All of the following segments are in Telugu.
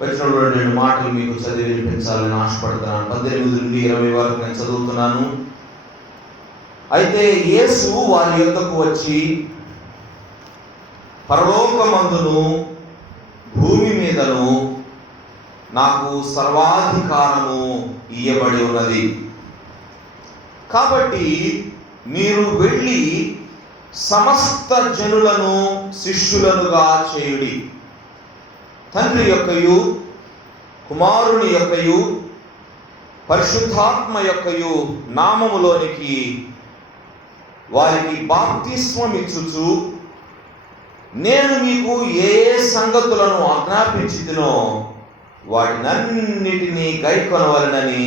వచ్చినప్పుడు 2 మాటలు మీకు చదివి వినిపించాలని ఆశపడుతున్నాను. 18 నుండి 20 వరకు నేను చదువుతున్నాను. అయితే యేసు వారి యొద్దకు వచ్చి, పరలోకమందును భూమి మీదను నాకు సర్వాధికారము ఇయ్యబడి ఉన్నది. కాబట్టి మీరు వెళ్ళి సమస్త జనులను శిష్యులనుగా చేయుడి. తండ్రి యొక్కయు, కుమారుని యొక్కయు, పరిశుద్ధాత్మ యొక్కయు నామములోనికి వారికి బాప్తిస్మం ఇచ్చుచు, నేను మీకు ఏ సంగతులను ఆజ్ఞాపించితినో వాటినన్నిటినీ గైకొనవలెనని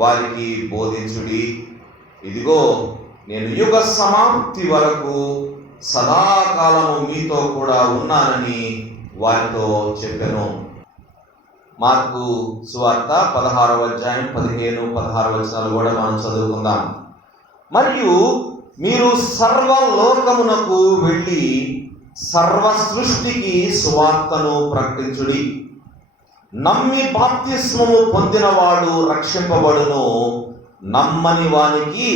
వారికి బోధించుడి. ఇదిగో నేను యుగ సమాప్తి వరకు సదాకాలము మీతో కూడా ఉన్నానని వారితో చెప్పెను. మార్కు సువార్త 16వ అధ్యాయం 15, 16 వచనాలు కూడా మనం చదువుకుందాం. మరియు మీరు సర్వలోకమునకు వెళ్ళి సర్వ సృష్టికి సువార్తను ప్రకటించుడి. నమ్మి బాప్తిస్మము పొందినవాడు రక్షింపబడును, నమ్మని వానికి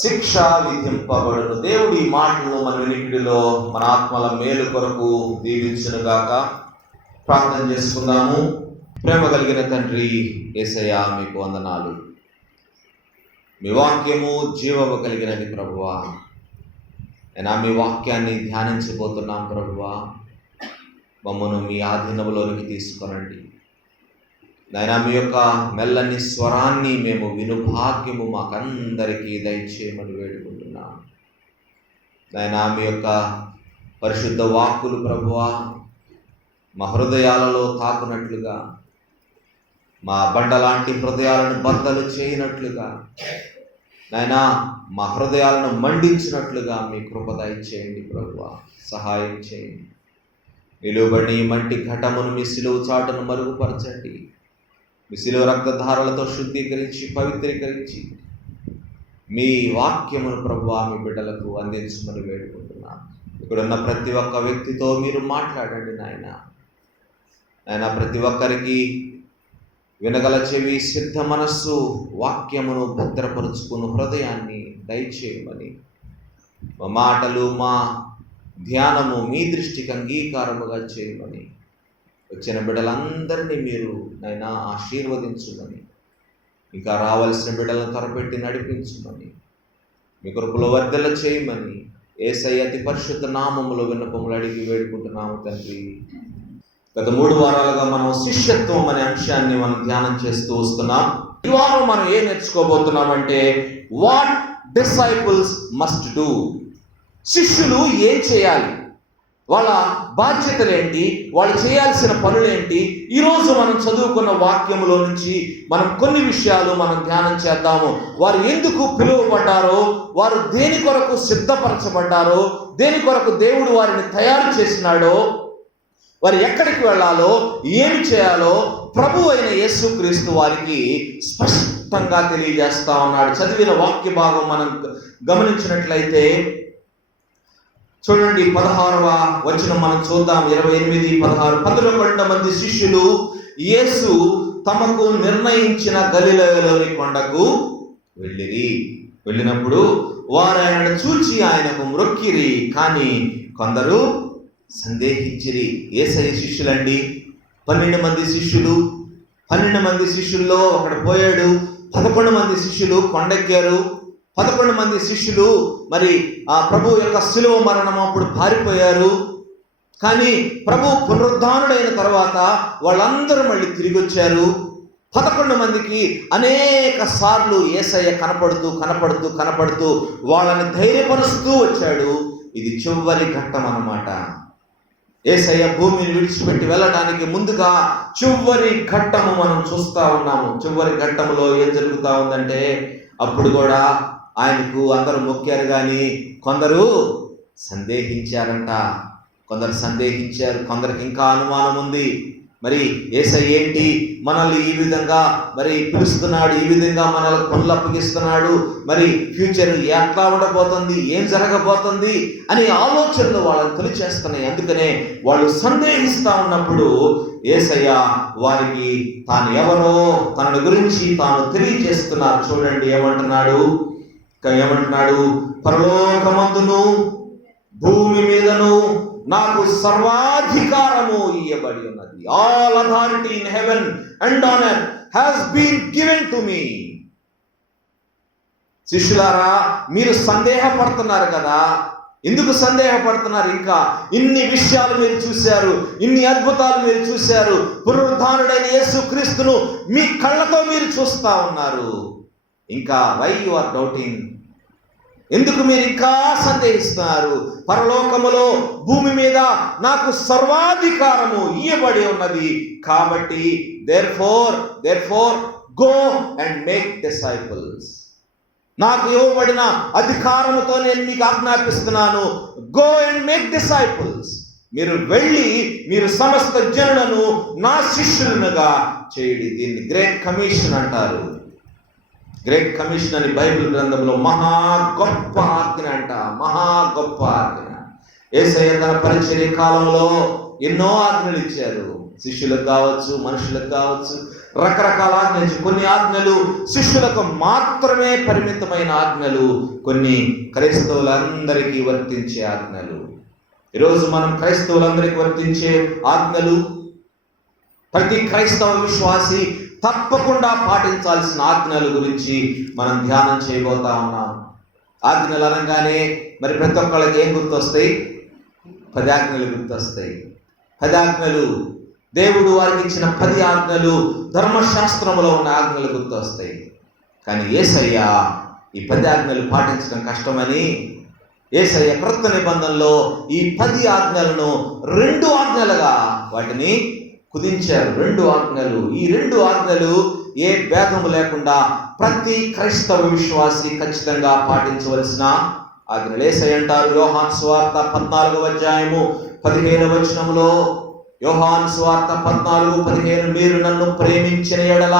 శిక్ష విధింపబడును. దేవుడి మాటలను మన వినికిడిలో మన ఆత్మల మేలు కొరకు దీవించునుగాక. ప్రార్థన చేసుకుందాము. ప్రేమ కలిగిన తండ్రి యేసయ్యా, మీకు వందనాలు. మీ వాక్యము జీవము కలిగినది ప్రభువా. అయినా మీ వాక్యాన్ని ధ్యానించబోతున్నాం ప్రభువా. మమ్మను మీ ఆధీనంలోనికి తీసుకొనండి నాయనా. మీ యొక్క మెల్లని స్వరాన్ని మేము వినుభాగ్యము మాకందరికీ దయచేయమని వేడుకుంటున్నాం నాయనా. మీ యొక్క పరిశుద్ధ వాక్కులు ప్రభువా మా హృదయాలలో తాకునట్లుగా, మా బండలాంటి హృదయాలను బద్దలు చేయనట్లుగా నాయనా, మా హృదయాలను మండించినట్లుగా మీ కృప దయచేయండి ప్రభువా. సహాయం చేయండి. నిలువబడి మంటి ఘటమును మీ సిలువ చాటును మరుగుపరచండి. మీ సిలువ రక్తధారలతో శుద్ధీకరించి పవిత్రీకరించి మీ వాక్యమును ప్రభువా మీ బిడ్డలకు అందించమని వేడుకుంటున్నాను. ఇక్కడున్న ప్రతి ఒక్క వ్యక్తితో మీరు మాట్లాడండి నాయన. నాయన, ప్రతి ఒక్కరికి వినగల చెవి, సిద్ధ మనస్సు, వాక్యమును భద్రపరుచుకుని హృదయాన్ని దయచేయమని, మా మాటలు మా ధ్యానము మీ దృష్టికి అంగీకారముగా చేయమని, వచ్చిన బిడ్డలందరినీ మీరు నాయనా ఆశీర్వదించుమని, ఇంకా రావాల్సిన బిడ్డలను త్వరపెట్టి నడిపించుమని, మీ కృపలో వర్ధల చేయమని యేసయ్య అతి పరిశుద్ధ నామములో విన్నపములు అడిగి వేడుకుంటున్నాము తండ్రి. గత 3 వారాలుగా మనం శిష్యత్వం అనే అంశాన్ని మనం ధ్యానం చేస్తూ వస్తున్నాం. ఈ వారం మనం ఏం నేర్చుకోబోతున్నామంటే, వాట్ డిసైపుల్స్ మస్ట్ డూ. శిష్యులు ఏం చేయాలి, వాళ్ళ బాధ్యతలు ఏంటి, వాళ్ళు చేయాల్సిన పనులేంటి. ఈరోజు మనం చదువుకున్న వాక్యములో నుంచి మనం కొన్ని విషయాలు మనం ధ్యానం చేద్దాము. వారు ఎందుకు పిలువబడ్డారో, వారు దేని కొరకు సిద్ధపరచబడ్డారో, దేని కొరకు దేవుడు వారిని తయారు చేసినాడో, వారు ఎక్కడికి వెళ్ళాలో, ఏమి చేయాలో ప్రభు అయిన యేసుక్రీస్తు వారికి స్పష్టంగా తెలియజేస్తా ఉన్నాడు. చదివిన వాక్య భాగం మనం గమనించినట్లయితే చూడండి, 16వ వచనం మనం చూద్దాం. 28, 16. 11 మంది శిష్యులు యేసు తమకు నిర్ణయించిన గలిలయలోని కొండకు వెళ్ళినప్పుడు వారు ఆయనను చూచి ఆయనకు మ్రొక్కిరి, కానీ కొందరు సందేహించిరి. యేసయ్య శిష్యులండి, 12 మంది శిష్యులు. 12 మంది శిష్యుల్లో ఒకడు పోయాడు. 11 మంది శిష్యులు కొండెక్కారు. 11 మంది శిష్యులు మరి ఆ ప్రభు యొక్క శిలువ మరణం అప్పుడు పారిపోయారు. కానీ ప్రభు పునరుద్ధానుడైన తర్వాత వాళ్ళందరూ మళ్ళీ తిరిగి వచ్చారు. 11 మందికి అనేక సార్లు యేసయ్య కనపడుతూ వాళ్ళని ధైర్యపరుస్తూ వచ్చాడు. ఇది చివరి ఘట్టం అన్నమాట. యేసయ్య భూమిని విడిచిపెట్టి వెళ్ళడానికి ముందుగా చివరి ఘట్టము మనం చూస్తూ ఉన్నాము. చివరి ఘట్టములో ఏం జరుగుతూ ఉందంటే, అప్పుడు కూడా ఆయనకు అందరూ మొక్కారు, కానీ కొందరు సందేహించారంట. కొందరికి ఇంకా అనుమానం ఉంది. మరి యేసయ్య ఏంటి మనల్ని ఈ విధంగా మరి పిలుస్తున్నాడు, ఈ విధంగా మనల్ని పనులు అప్పగిస్తున్నాడు, మరి ఫ్యూచర్ ఎట్లా ఉండబోతుంది, ఏం జరగబోతుంది అని ఆలోచనలు వాళ్ళని తొలిచేస్తున్నాయి. అందుకనే వాళ్ళు సందేహిస్తూ ఉన్నప్పుడు యేసయ్య వారికి తాను ఎవరో తన గురించి తాను తెలియజేస్తున్నారు. చూడండి ఏమంటున్నాడు, పరలోకమందును భూమి మీదను నాకు సర్వాధికారము ఇయ్యబడి ఉన్నది. All authority in heaven and on earth has been given to me. శిష్యులారా, మీరు సందేహపడుతున్నారు కదా. ఎందుకు సందేహపడుతున్నారు? ఇంకా ఇన్ని విషయాలు మీరు చూశారు, ఇన్ని అద్భుతాలు మీరు చూశారు, పునరుద్ధానుడైన యేసుక్రీస్తును మీ కళ్ళతో మీరు చూస్తా ఉన్నారు. ఇంకా వై యు ఆర్ డౌటింగ్? ఎందుకు మీరు ఇంకా సందేహిస్తున్నారు? పరలోకములో భూమి మీద నాకు సర్వాధికారము ఇయ్యబడి ఉన్నది కాబట్టి therefore go and make disciples. నాకు ఇవ్వబడిన అధికారముతో నేను మీకు ఆజ్ఞాపిస్తున్నాను, go and make disciples. మీరు వెళ్ళి మీరు సమస్త జనులను నా శిష్యులుగా చేయండి. దీన్ని గ్రేట్ కమిషన్ అంటారు. గ్రేట్ కమిషన్ అని బైబిల్ గ్రంథంలో మహా గొప్ప ఆజ్ఞ అంట, మహా గొప్ప ఆజ్ఞ. యేసయ్య తన పరిచర్య కాలంలో ఎన్నో ఆజ్ఞలు ఇచ్చారు. శిష్యులకు కావచ్చు, మనుషులకు కావచ్చు, రకరకాల ఆజ్ఞలు. కొన్ని ఆజ్ఞలు శిష్యులకు మాత్రమే పరిమితమైన ఆజ్ఞలు, కొన్ని క్రైస్తవులందరికీ వర్తించే ఆజ్ఞలు. ఈరోజు మనం క్రైస్తవులందరికీ వర్తించే ఆజ్ఞలు, ప్రతి క్రైస్తవ విశ్వాసి తప్పకుండా పాటించాల్సిన ఆజ్ఞల గురించి మనం ధ్యానం చేయబోతా ఉన్నాం. ఆజ్ఞలు అనగానే మరి ప్రతి ఒక్కళ్ళకి ఏం గుర్తొస్తాయి? 10 ఆజ్ఞలు గుర్తొస్తాయి. 10 ఆజ్ఞలు, దేవుడు వారికి ఇచ్చిన 10 ఆజ్ఞలు, ధర్మశాస్త్రంలో ఉన్న ఆజ్ఞలు గుర్తొస్తాయి. కానీ యేసయ్య ఈ 10 ఆజ్ఞలు పాటించడం కష్టమని యేసయ్య క్రొత్త నిబంధనలో ఈ 10 ఆజ్ఞలను 2 ఆజ్ఞలుగా వాటిని కుదించారు. 2 ఆజ్ఞలు. ఈ 2 ఆజ్ఞలు ఏ భేదము లేకుండా ప్రతి క్రైస్తవ విశ్వాసి ఖచ్చితంగా పాటించవలసిన ఆజ్ఞలు. యేసయ్య అంటారు యోహాను సువార్త 14వ అధ్యాయము 15వ వచనములో, యోహాను సువార్త 14:15, మీరు నన్ను ప్రేమించిన యెడల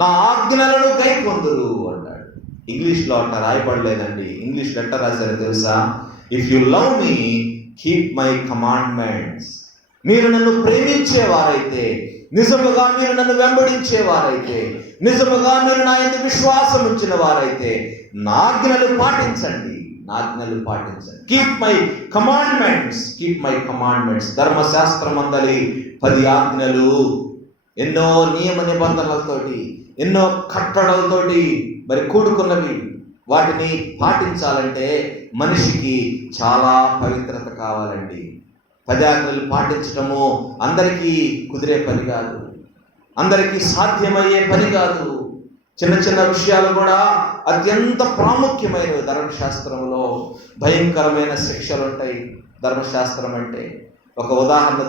నా ఆజ్ఞలను గైకొందురు అంటాడు. ఇంగ్లీష్లో అట్లా రాయబడలేదండి. ఇంగ్లీష్ లెటర్ రాశారు తెలుసా? If you love me keep my commandments. మీరు నన్ను ప్రేమించేవారైతే, నిజముగా మీరు నన్ను వెంబడించేవారైతే, నిజముగా మీరు నా యందు విశ్వాసం ఉంచిన వారైతే నా ఆజ్ఞలు పాటించండి, నా ఆజ్ఞలు పాటించండి. Keep my commandments. ధర్మశాస్త్రమందలి 10 ఆజ్ఞలు ఎన్నో నియమ నిబంధనలతోటి, ఎన్నో కట్టడలతోటి మరి కూడుకున్నవి. వాటిని పాటించాలంటే మనిషికి చాలా పవిత్రత కావాలండి. 10 ఆజ్ఞలు పాటించటము అందరికీ కుదిరే పని కాదు, అందరికీ సాధ్యమయ్యే పని కాదు. చిన్న చిన్న విషయాలు కూడా అత్యంత ప్రాముఖ్యమైనవి. ధర్మశాస్త్రంలో భయంకరమైన శిక్షలు ఉంటాయి. ధర్మశాస్త్రం అంటే ఒక ఉదాహరణ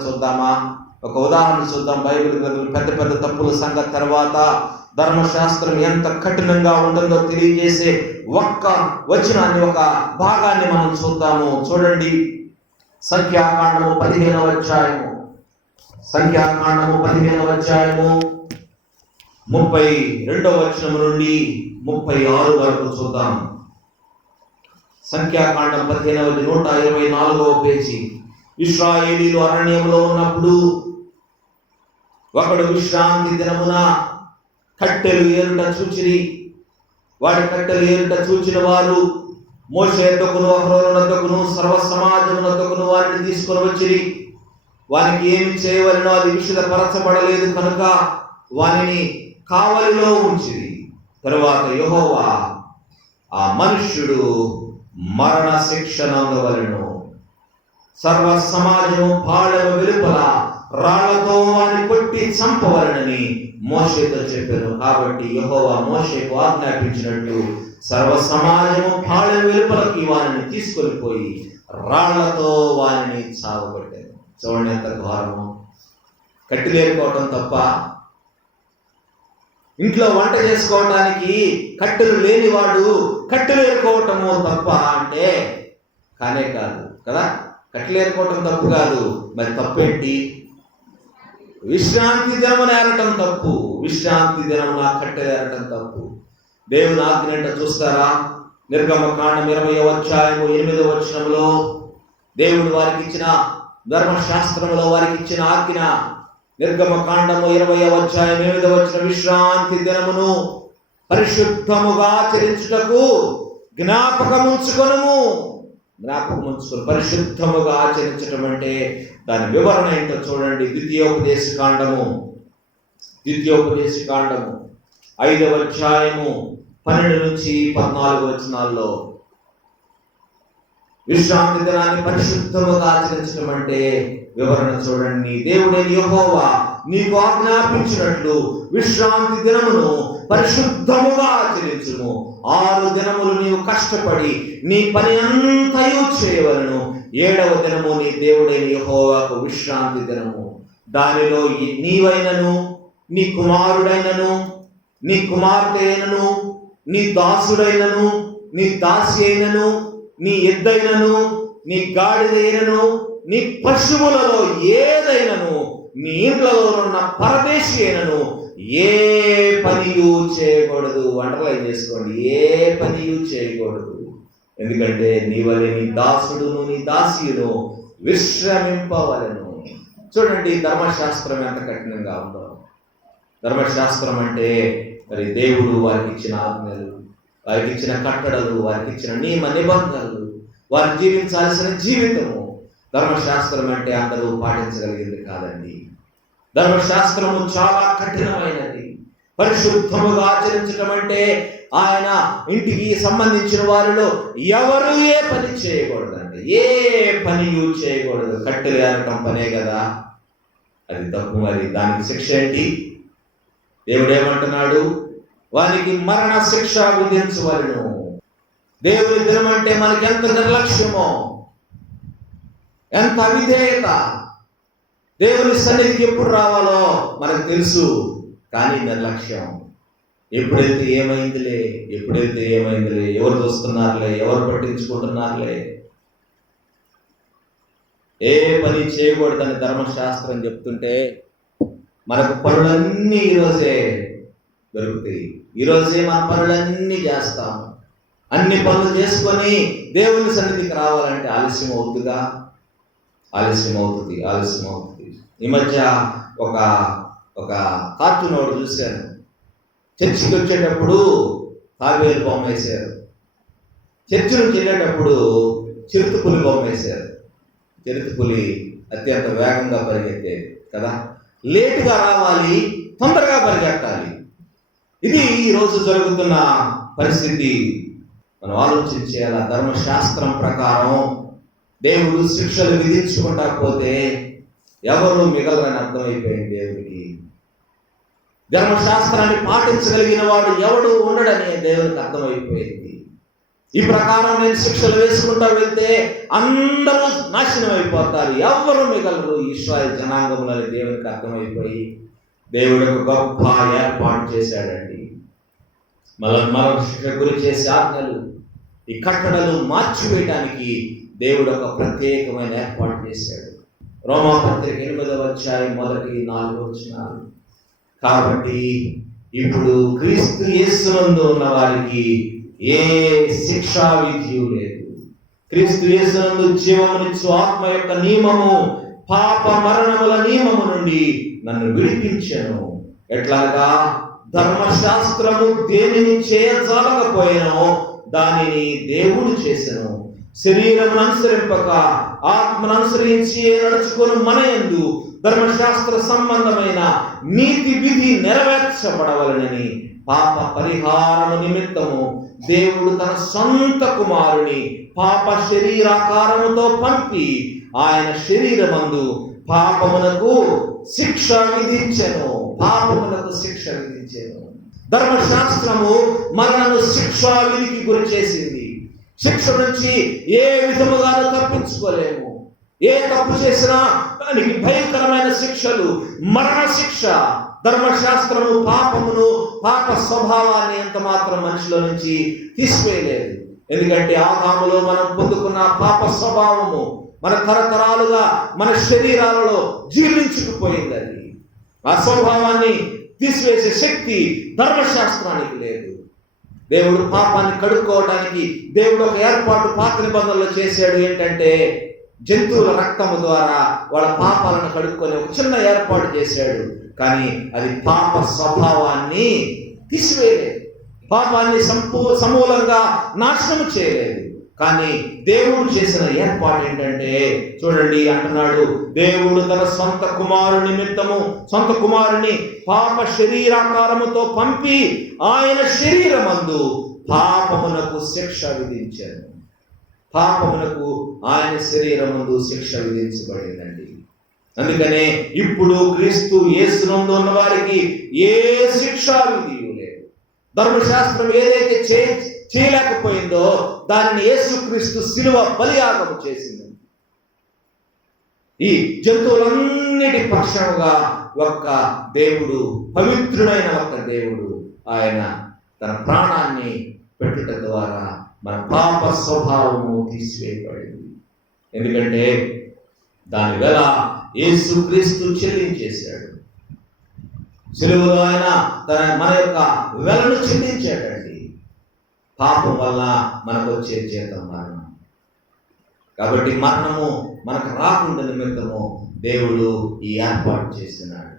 చూద్దాం. బైబిల్ గ్రంథంలో పెద్ద పెద్ద తప్పుల సంగతి తర్వాత ధర్మశాస్త్రం ఎంత కఠినంగా ఉంటుందో తెలియజేసే ఒక్క వచనాన్ని, ఒక భాగాన్ని మనం చూద్దాము. చూడండి, సంఖ్యాకాండము 15వ అధ్యాయము 32వ వచనం నుండి 36 వరకు చూద్దాం. సంఖ్యాకాండం 15వ 124వ పేజీ. ఇశ్రాయేలీలు అరణ్యంలో ఉన్నప్పుడు ఒకడు విశ్రాంతి దినమున కట్టెలు ఏరుట చూచిరి. వాడి కట్టెలు ఏరుట చూచిన వారు మోషే యొద్దకును అహరోనునొద్దకును సర్వ సమాజమునొద్దకును వారిని తీసుకొని వచ్చిరి. వారికి ఏమి చేయవలనో అది విషదపరచబడలేదు కనుక వారిని కావలిలో ఉంచిరి. తరువాత యెహోవా ఆ మనుష్యుడు మరణ శిక్ష నందవలెను, సర్వ సమాజము పాళెము వెలుపల రాళ్లతో వారిని కొట్టి చంపవలనని మోషేతో చెప్పాను. కాబట్టి యెహోవా మోషేకు ఆజ్ఞాపించినట్టు సర్వ సమాజము పాళెము వెలుపలకి వారిని తీసుకొని పోయి రాళ్లతో వారిని చావగొట్టారు. చూడండి ఎంత ఘోరము. కట్టెలేరుకోవటం తప్ప? ఇంట్లో వంట చేసుకోవడానికి కట్టెలు లేనివాడు కట్టెలు ఏరుకోవటము తప్ప అంటే కానే కాదు కదా. కట్టెలు ఏరుకోవటం తప్పు కాదు, మరి తప్పేంటి? విశ్రాంతి దినమున ఏరటం తప్పు. విశ్రాంతి దినమున కట్టెలేరటం తప్పు. దేవుని ఆజ్ఞ అంటే చూస్తారా? నిర్గమకాండం 20వ అధ్యాయము 8వ వచనంలో దేవుడు వారికి ఇచ్చిన ధర్మశాస్త్రంలో వారికి ఇచ్చిన ఆజ్ఞ. నిర్గమకాండము 20వ అధ్యాయం 8వ వచనం, విశ్రాంతి దినమును పరిశుద్ధముగా ఆచరించుటకు జ్ఞాపకముంచుకొనుము. పరిశుద్ధముగా ఆచరించటం అంటే దాని వివరణ ఏంటో చూడండి. ద్వితీయోపదేశకాండము 5వ అధ్యాయము 12 నుంచి 14 వచనాల్లో విశ్రాంతి దినాన్ని పరిశుద్ధముగా ఆచరించడం అంటే వివరణ చూడండి. దేవుడైన యెహోవా నీకు ఆజ్ఞాపించినట్లు విశ్రాంతి దినమును పరిశుద్ధముగా ఆచరించుము. 6 దినములు నీవు కష్టపడి నీ పని అంతయు చేయవలను. 7వ దినము నీ దేవుడైన యెహోవాకు విశ్రాంతి దినము. దానిలో నీవైనను, నీ కుమారుడైనను, నీ కుమార్తె అయినను, నీ దాసుడైనను, నీ దాసి అయినను, నీ ఎద్దైనను, నీ గాడిదైనను, నీ పశువులలో ఏదైనను, నీ ఇంట్లో ఉన్న పరదేశి అయినను ఏ పనియు చేయకూడదు. అండర్లైన్ చేసుకోండి, ఏ పనియు చేయకూడదు. ఎందుకంటే నీవలే నీ దాసుడును నీ దాసియును విశ్రమింపవలెను. చూడండి ధర్మశాస్త్రం ఎంత కఠినంగా ఉందో. ధర్మశాస్త్రం అంటే మరి దేవుడు వారికి ఇచ్చిన ఆజ్ఞలు, వారికి ఇచ్చిన కట్టడలు, వారికి ఇచ్చిన నియమ నిబంధనలు, వారు జీవించాల్సిన జీవితము. ధర్మశాస్త్రం అంటే అందరూ పాటించగలిగింది కాదండి. ధర్మశాస్త్రము చాలా కఠినమైనది. పరిశుద్ధముగా ఆచరించడం అంటే ఆయన ఇంటికి సంబంధించిన వారిలో ఎవరు ఏ పని చేయకూడదండి. ఏ పని చేయకూడదు. కట్టెలు ఏరటం పనే కదా, అది తప్పు. మరి దానికి శిక్ష ఏంటి? దేవుడు ఏమంటున్నాడు? వారికి మరణ శిక్ష విధించవలెను. దేవుని దినం అంటే మనకి ఎంత నిర్లక్ష్యమో, ఎంత అవిధేయత. దేవుని సన్నిధికి ఎప్పుడు రావాలో మనకు తెలుసు, కానీ నిర్లక్ష్యం. ఎప్పుడైతే ఏమైందిలే, ఎవరు చూస్తున్నారులే, ఎవరు పట్టించుకుంటున్నారులే. ఏ పని చేయకూడదని ధర్మశాస్త్రం చెప్తుంటే మనకు పనులన్నీ ఈరోజే దొరుకుతాయి. ఈరోజే మన పనులన్నీ చేస్తాం. అన్ని పనులు చేసుకొని దేవుని సన్నిధికి రావాలంటే ఆలస్యం అవుతుంది. ఈ మధ్య ఒక కార్టూన్ ఒకటి చూశాను. చర్చికి వచ్చేటప్పుడు తాబేలు బొమ్మ వేశారు. చర్చి నుంచి వెళ్ళేటప్పుడు చిరుతపులి బొమ్మ వేశారు. చిరుతపులి అత్యంత వేగంగా పరిగెత్తేది కదా. లేటుగా రావాలి, తొందరగా పరిగెట్టాలి. ఇది ఈరోజు జరుగుతున్న పరిస్థితి. మనం ఆలోచించేయాల. ధర్మశాస్త్రం ప్రకారం దేవుడు శిక్షలు విధించుకుంటా పోతే ఎవరు మిగలరని అర్థమైపోయింది దేవుడికి. ధర్మశాస్త్రాన్ని పాటించగలిగిన వాడు ఎవడు ఉండడని దేవునికి అర్థమైపోయింది. ఈ ప్రకారం నేను శిక్షలు వేసుకుంటా వెళ్తే అందరూ నాశనం అయిపోతారు, ఎవరు మిగలరు ఇశ్రాయేలు జనాంగములని దేవునికి అర్థమైపోయి దేవుడు ఒక గొప్ప ఏర్పాటు చేశాడండి. మరొక శిక్ష గురి చేసే ఆజ్ఞలు, ఈ కట్టడలు మార్చివేయడానికి దేవుడు ఒక ప్రత్యేకమైన ఏర్పాటు చేశాడు. రోమాపత్రిక 8వ అధ్యాయం 1-4 వచనాలు. కాబట్టి ఇప్పుడు క్రీస్తు యేసునందు ఉన్న వారికి ఏ శిక్షా విధియు లేదు. క్రీస్తు యేసునందు జీవమునిచ్చు ఆత్మ యొక్క నియమము పాప మరణముల నియమము నుండి నన్ను విడిపించెను. ఎట్లాగా ధర్మశాస్త్రము దేనిని చేయజాలకపోయానో దానిని దేవుడు చేసెను. శరీరం అనుసరింపక ఆత్మను అనుసరించి నడుచుకొని మన యందు ధర్మశాస్త్ర సంబంధమైన నీతి విధి నెరవేర్చబడవలనని పాప పరిహారము నిమిత్తము దేవుడు తన సొంత కుమారుని పాప శరీరాకారముతో పంపి ఆయన శరీరమందు పాపమునకు శిక్ష విధించెను. ధర్మశాస్త్రము మనను శిక్షా విధికి గురి చేసింది. శిక్ష నుంచి ఏ విధముగానూ తప్పించుకోలేము. ఏ తప్పు చేసినా దానికి భయంకరమైన శిక్షలు, మరణ శిక్ష. ధర్మశాస్త్రము పాపమును, పాప స్వభావాన్ని ఎంత మాత్రం మనిషిలో నుంచి తీసివేయలేదు. ఎందుకంటే ఆదాములో మనం పొందుకున్న పాప స్వభావము మన తరతరాలుగా మన శరీరాలలో జీర్ణించుకుపోయింది. అది ఆ స్వభావాన్ని తీసివేసే శక్తి ధర్మశాస్త్రానికి లేదు. దేవుడు పాపాన్ని కడుక్కోవడానికి దేవుడు ఒక ఏర్పాటు పాత నిబంధనలో చేశాడు. ఏంటంటే జంతువుల రక్తము ద్వారా వాళ్ళ పాపాలను కడుక్కొని ఒక చిన్న ఏర్పాటు చేశాడు. కానీ అది పాప స్వభావాన్ని తీసివేయలేదు, పాపాన్ని సమూలంగా నాశనం చేయలేదు. కానీ దేవుడు చేసిన ఏర్పాటు ఏంటంటే, చూడండి అంటున్నాడు, దేవుడు తన సొంత కుమారుని నిమిత్తము సొంత కుమారుని పాప శరీరాకారముతో పంపి ఆయన శరీరమందు పాపమునకు శిక్ష విధించాడు. పాపమునకు ఆయన శరీరమందు శిక్ష విధించబడిందండి. అందుకనే ఇప్పుడు క్రీస్తు యేసునందు ఉన్న వారికి ఏ శిక్షా విధి లేదు. ధర్మశాస్త్రం ఏదైతే చేయలేకపోయిందో దానిని యేసుక్రీస్తు శిలువ బలియాగము చేసింది. ఈ జంతువులన్నిటి పక్షముగా ఒక్క దేవుడు, పవిత్రుడైన ఒక్క దేవుడు, ఆయన తన ప్రాణాన్ని పెట్టుట ద్వారా మన పాప స్వభావము తీసివేయబడింది. ఎందుకంటే దాని వెల యేసుక్రీస్తు చెల్లించేశాడు. శిలువలో ఆయన మన యొక్క వెలను చెల్లించాడండి. పాపం వల్ల మనకు వచ్చే జీతం మరణం. కాబట్టి మరణము మనకు రాకుండా నిమిత్తము దేవుడు ఈ ఏర్పాటు చేస్తున్నాడు.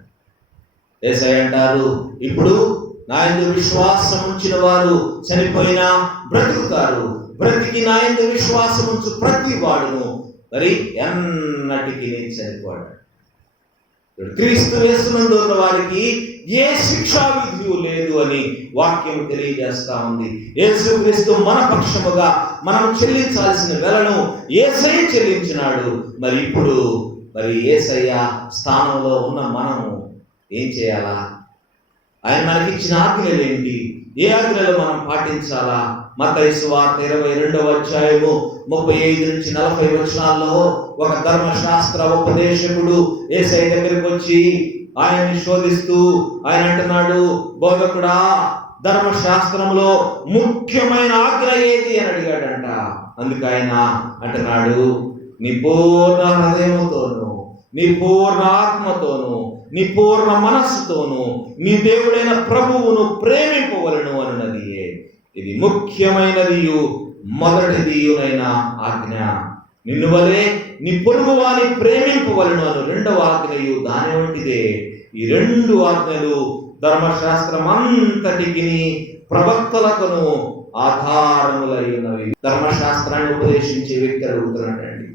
యేసయ్య అంటారు, ఇప్పుడు నా యందు విశ్వాసం ఉంచిన వారు చనిపోయినా బ్రతుకుతారు, బ్రతికి నా యందు విశ్వాసం ఉంచు ప్రతి వాడును మరి ఎన్నటికీ చనిపోడు. క్రీస్తు యేసునందు ఉన్న వారికి ఏ శిక్షా విధి లేదు అని వాక్యం తెలియజేస్తా ఉంది. యేసుక్రీస్తు మన పక్షముగా మనం చెల్లించాల్సిన వెలను యేసయ్య చెల్లించినాడు. మరి ఇప్పుడు యేసయ్య స్థానంలో ఉన్న మనము ఏం చేయాలా? ఆయన మనకిచ్చిన ఆజ్ఞలు ఏంటి? ఏ ఆజ్ఞలు మనం పాటించాలా? మత్తయి సువార్త 22వ అధ్యాయము 35 నుంచి 40 వచనాల్లో ఒక ధర్మశాస్త్ర ఉపదేశకుడు యేసయ్య దగ్గరికి వచ్చి ఆయన్ని శోధిస్తూ ఆయన అంటున్నాడు, బోధకుడా, ధర్మశాస్త్రంలో ముఖ్యమైన ఆజ్ఞ ఏది అని అడిగాడంట. అందుకు ఆయన అంటున్నాడు, నీ పూర్ణ హృదయముతోను, నీ పూర్ణ ఆత్మతోను, నీ పూర్ణ మనస్సుతోను నీ దేవుడైన ప్రభువును ప్రేమింపవలను అన్నది. ఇది ముఖ్యమైనదియు మొదటిదియునైన ఆజ్ఞ. నిన్ను వలె నీ పొరుగు వాని ప్రేమింపవలను అను రెండవ ఆజ్ఞయు దాని వంటిదే. ఈ రెండు ఆజ్ఞలు ధర్మశాస్త్రం అంతటికి ప్రవక్తలకును ఆధారములై ఉన్నవి. ధర్మశాస్త్రాన్ని ఉపదేశించే వ్యక్తి అడుగుతున్నాడండి.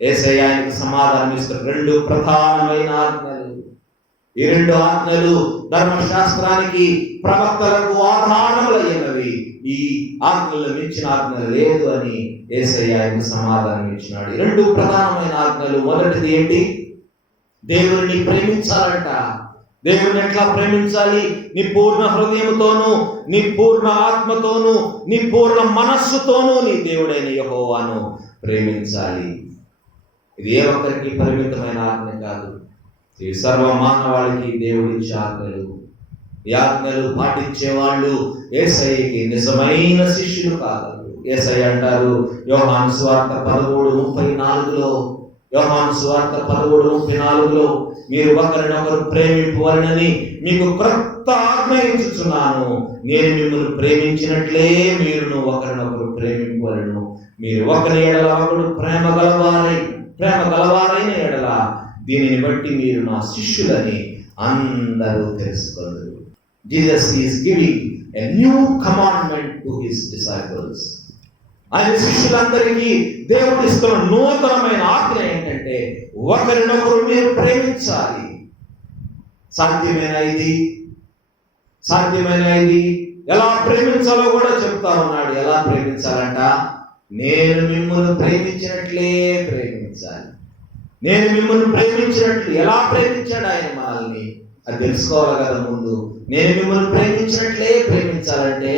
యేసయ్య ఆయనకు సమాధానం ఇస్తారు, రెండు ప్రధానమైన ఆజ్ఞలు. ఈ రెండు ఆజ్ఞలు ధర్మశాస్త్రానికి ప్రవక్తలకు ఆధారములైనవి. ఈ ఆజ్ఞలు మించిన ఆజ్ఞ లేదు అని యేసయ్య ఆయనకు సమాధానం ఇచ్చినాడు. ఈ రెండు ప్రధానమైన ఆజ్ఞలు. మొదటిది ఏంటి? దేవుని ప్రేమించాలంట. దేవుని ఎట్లా ప్రేమించాలి? నీ పూర్ణ హృదయముతోను, నీ పూర్ణ ఆత్మతోను, నీ పూర్ణ మనస్సుతోను నీ దేవుడైన యెహోవాను ప్రేమించాలి. ఇది ఏ ఒక్కరికి పరిమితమైన ఆజ్ఞ కాదు. ఈ సర్వ మానవాళికి దేవుడిచ్చే ఆజ్ఞలు. ఈ ఆజ్ఞలు పాటించే వాళ్ళు యేసయ్యకి నిజమైన శిష్యులు కాదు. యేసయ్య అంటారు యోహాను సువార్త 13:34లో, యోహాను సువార్త 13:34లో, మీరు ఒకరినొకరు ప్రేమింపవలెనని మీకు క్రొత్త ఆజ్ఞ ఇచ్చుచున్నాను, నేను మిమ్మల్ని ప్రేమించినట్లే మీరును ఒకరినొకరు ప్రేమింపవలెను. మీరు ఒకరి ఎడల ఒకడు ప్రేమ గలవారైన ఎడల దీనిని బట్టి మీరు నా శిష్యులని అందరూ తెలుసుకొందురు. Jesus is giving a new commandment to his disciples. ఆయన శిష్యులందరికీ దేవుడు ఇస్తున్న నూతనమైన ఆజ్ఞ ఏంటంటే ఒకరినొకరు మీరు ప్రేమించాలి. సాధ్యమైన ఇది ఎలా ప్రేమించాలో కూడా చెప్తా ఉన్నాడు. ఎలా ప్రేమించాలంట? నేను మిమ్మల్ని ప్రేమించినట్లే ప్రేమించాలి. నేను మిమ్మల్ని ప్రేమించినట్లు. ఎలా ప్రేమించాడు ఆయన మనల్ని? అది తెలుసుకోవాలి కదా ముందు. నేను మిమ్మల్ని ప్రేమించినట్లే ప్రేమించాలంటే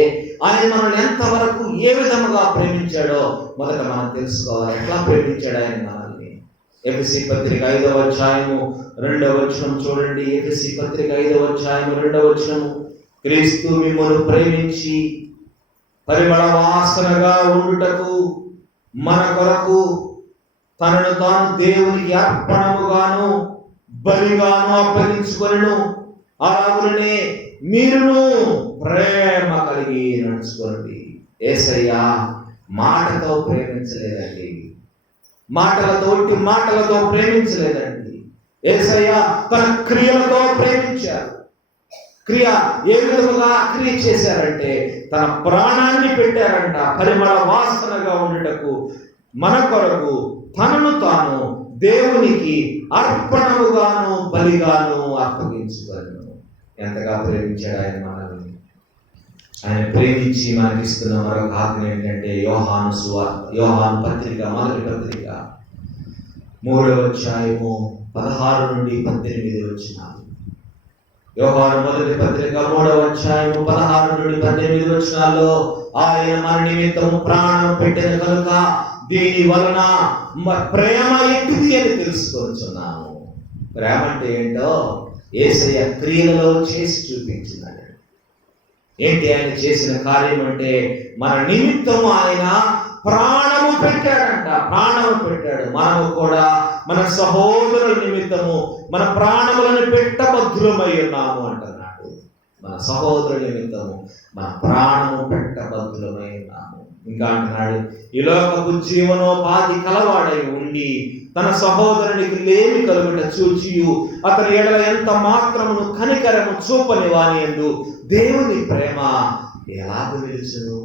ఆయన మనల్ని ఎంతవరకు ఏ విధముగా ప్రేమించాడో మొదట మనం తెలుసుకోవాలి. ఎట్లా ప్రేమించాడు ఆయన మనల్ని? ఎఫెసీ పత్రిక 5వ అధ్యాయము 2వ వచనం చూడండి. ఎఫెసీ పత్రిక 5వ అధ్యాయము 2వ వచనము, క్రీస్తు మిమ్మల్ని ప్రేమించి పరిమళ వాసనగా ఉండుటకు మన కొరకు తనను తాను దేవునికి అర్పణముగాను బలిగాను అప్పగించుకొనెను. అలాగునే మీరును ప్రేమ కలిగి నడుచుకోండి. యేసయ్య మాటతో ప్రేమించలేదండి, మాటలతో ప్రేమించలేదండి. యేసయ్య తన క్రియలతో ప్రేమించారు. క్రియ ఏ విధముగా క్రియ చేశారంటే తన ప్రాణాన్ని పెట్టారంట. పరిమళ వాసనగా ఉండటకు మన కొరకు తనను తాను దేవునికి అర్పణముగాను బలిగాను అప్పగించుకొనెను. ఎంతగా ప్రేమించాడు ఆయన మనల్ని. ఆయన ప్రేమించి మనకిస్తున్న మరొక ఆజ్ఞ ఏంటంటే యోహాను పత్రిక, మొదటి పత్రిక 3వ అధ్యాయము 16 నుండి 18 వచనాలు. యోహాను మొదటి పత్రిక 3వ అధ్యాయము 16 నుండి 18 వచనాల్లో ఆయన మన నిమిత్తము ప్రాణం పెట్టిన కనుక దీని వలన ప్రేమ ఎట్టిది అని తెలుసుకొనుచున్నాము. ప్రేమ అంటే ఏంటో యేసయ్య క్రియలలో చేసి చూపించినాడు. ఏంటి ఆయన చేసిన కార్యం అంటే మన నిమిత్తము ఆయన ప్రాణము పెట్టాడంట. ప్రాణము పెట్టాడు. మనము కూడా మన సహోదరుల నిమిత్తము మన ప్రాణములను పెట్టబద్ధులమై ఉన్నాము అంటున్నాడు. మన సహోదరుల నిమిత్తము మన ప్రాణము పెట్టబద్ధులమై ఉన్నాము. ఇంకా అంటున్నాడు, ఈ లోకపు జీవనోపాధి కలవాడై ఉండి తన సహోదరునికి లేమి కలుగుట చూచియు అతని ఎడల ఎంత మాత్రమును కనికరము చూపని వాని యందు దేవుని ప్రేమ ఎలాగ నిలుచును.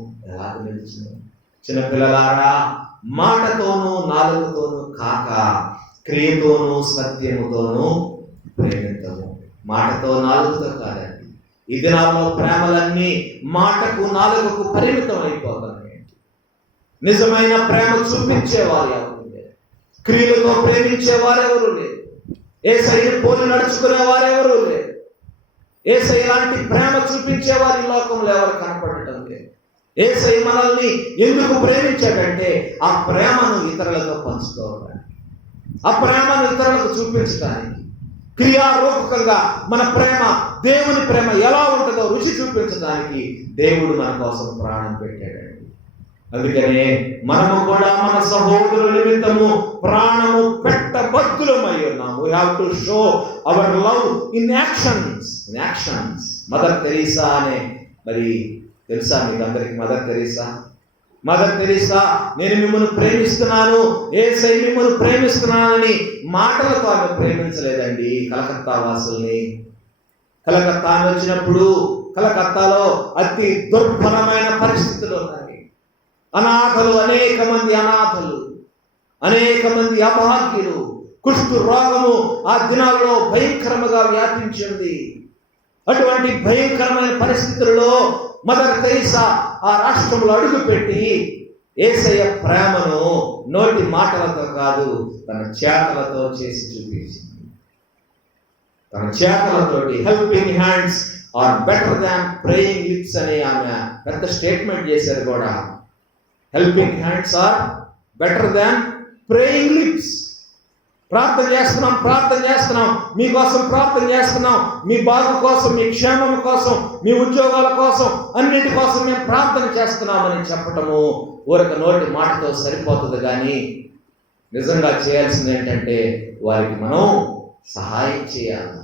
చిన్నపిల్లలారా, మాటతోనూ నాలుకతోనూ కాక క్రియతోనూ సత్యముతోనూ ప్రేమిద్దాము. మాటతో నాలుకతో కాదండి. ఈ దినాల్లో ప్రేమలన్నీ మాటకు నాలుకకు పరిమితం అయిపోతున్నాయి. నిజమైన ప్రేమ చూపించేవారు ఎవరు లేరు. క్రియలతో ప్రేమించేవారు ఎవరు లేరు. యేసయ్యను పోలి నడుచుకునే వారెవరూ లేరు. యేసయ్య లాంటి ప్రేమ చూపించేవారు ఈ లోకంలో ఎవరు కనపడటం లేదు. యేసయ్య మనల్ని ఎందుకు ప్రేమించాడంటే ఆ ప్రేమను ఇతరులతో పంచుకోవడానికి, ఆ ప్రేమను ఇతరులకు చూపించడానికి, క్రియారూపకంగా మన ప్రేమ దేవుని ప్రేమ ఎలా ఉంటుందో రుచి చూపించడానికి దేవుడు మన కోసం ప్రాణం పెట్టాడండి. అందుకనే మనము కూడా మన సహోదరుల నిమిత్తము ప్రాణము పెట్టబద్ధులమై ఉన్నాము. We have to show our love in actions. Mother Teresa అనే, మరి తెలుసా మీకు అందరికి మదర్ తెరీసా నేను మిమ్మల్ని ప్రేమిస్తున్నాను, యేసయ్య మిమ్మల్ని ప్రేమిస్తున్నానని మాటలతో ఆమె ప్రేమించలేదండి కలకత్తా వాసుల్ని. కలకత్తా వచ్చినప్పుడు కలకత్తాలో అతి దుర్భరమైన పరిస్థితులు ఉన్నాయి. అనేక మంది అభాగ్యులు. కుష్టు రోగము ఆ దినాల్లో భయంకరముగా వ్యాపించింది. అటువంటి భయంకరమైన పరిస్థితులలో మదర్ తెరీసా ఆ రాష్ట్రంలో అడుగుపెట్టి యేసయ్య ప్రేమను నోటి మాటలతో కాదు తన చేతలతో చేసి చూపించింది. తన చేతలతోటి helping hands are better than praying lips అని ఆమె పెద్ద స్టేట్మెంట్ చేశారు కూడా. Helping hands are better than praying lips. ప్రార్థన చేస్తున్నాం, మీకోసం ప్రార్థన చేస్తున్నాం, మీ బాగు కోసం, మీ క్షేమం కోసం, మీ ఉద్యోగాల కోసం, అన్నిటి కోసం మేము ప్రార్థన చేస్తున్నామని చెప్పటము ఊరక నోటి మాటతో సరిపోతుంది. కానీ నిజంగా చేయాల్సింది ఏంటంటే వారికి మనం సహాయం చేయాలి.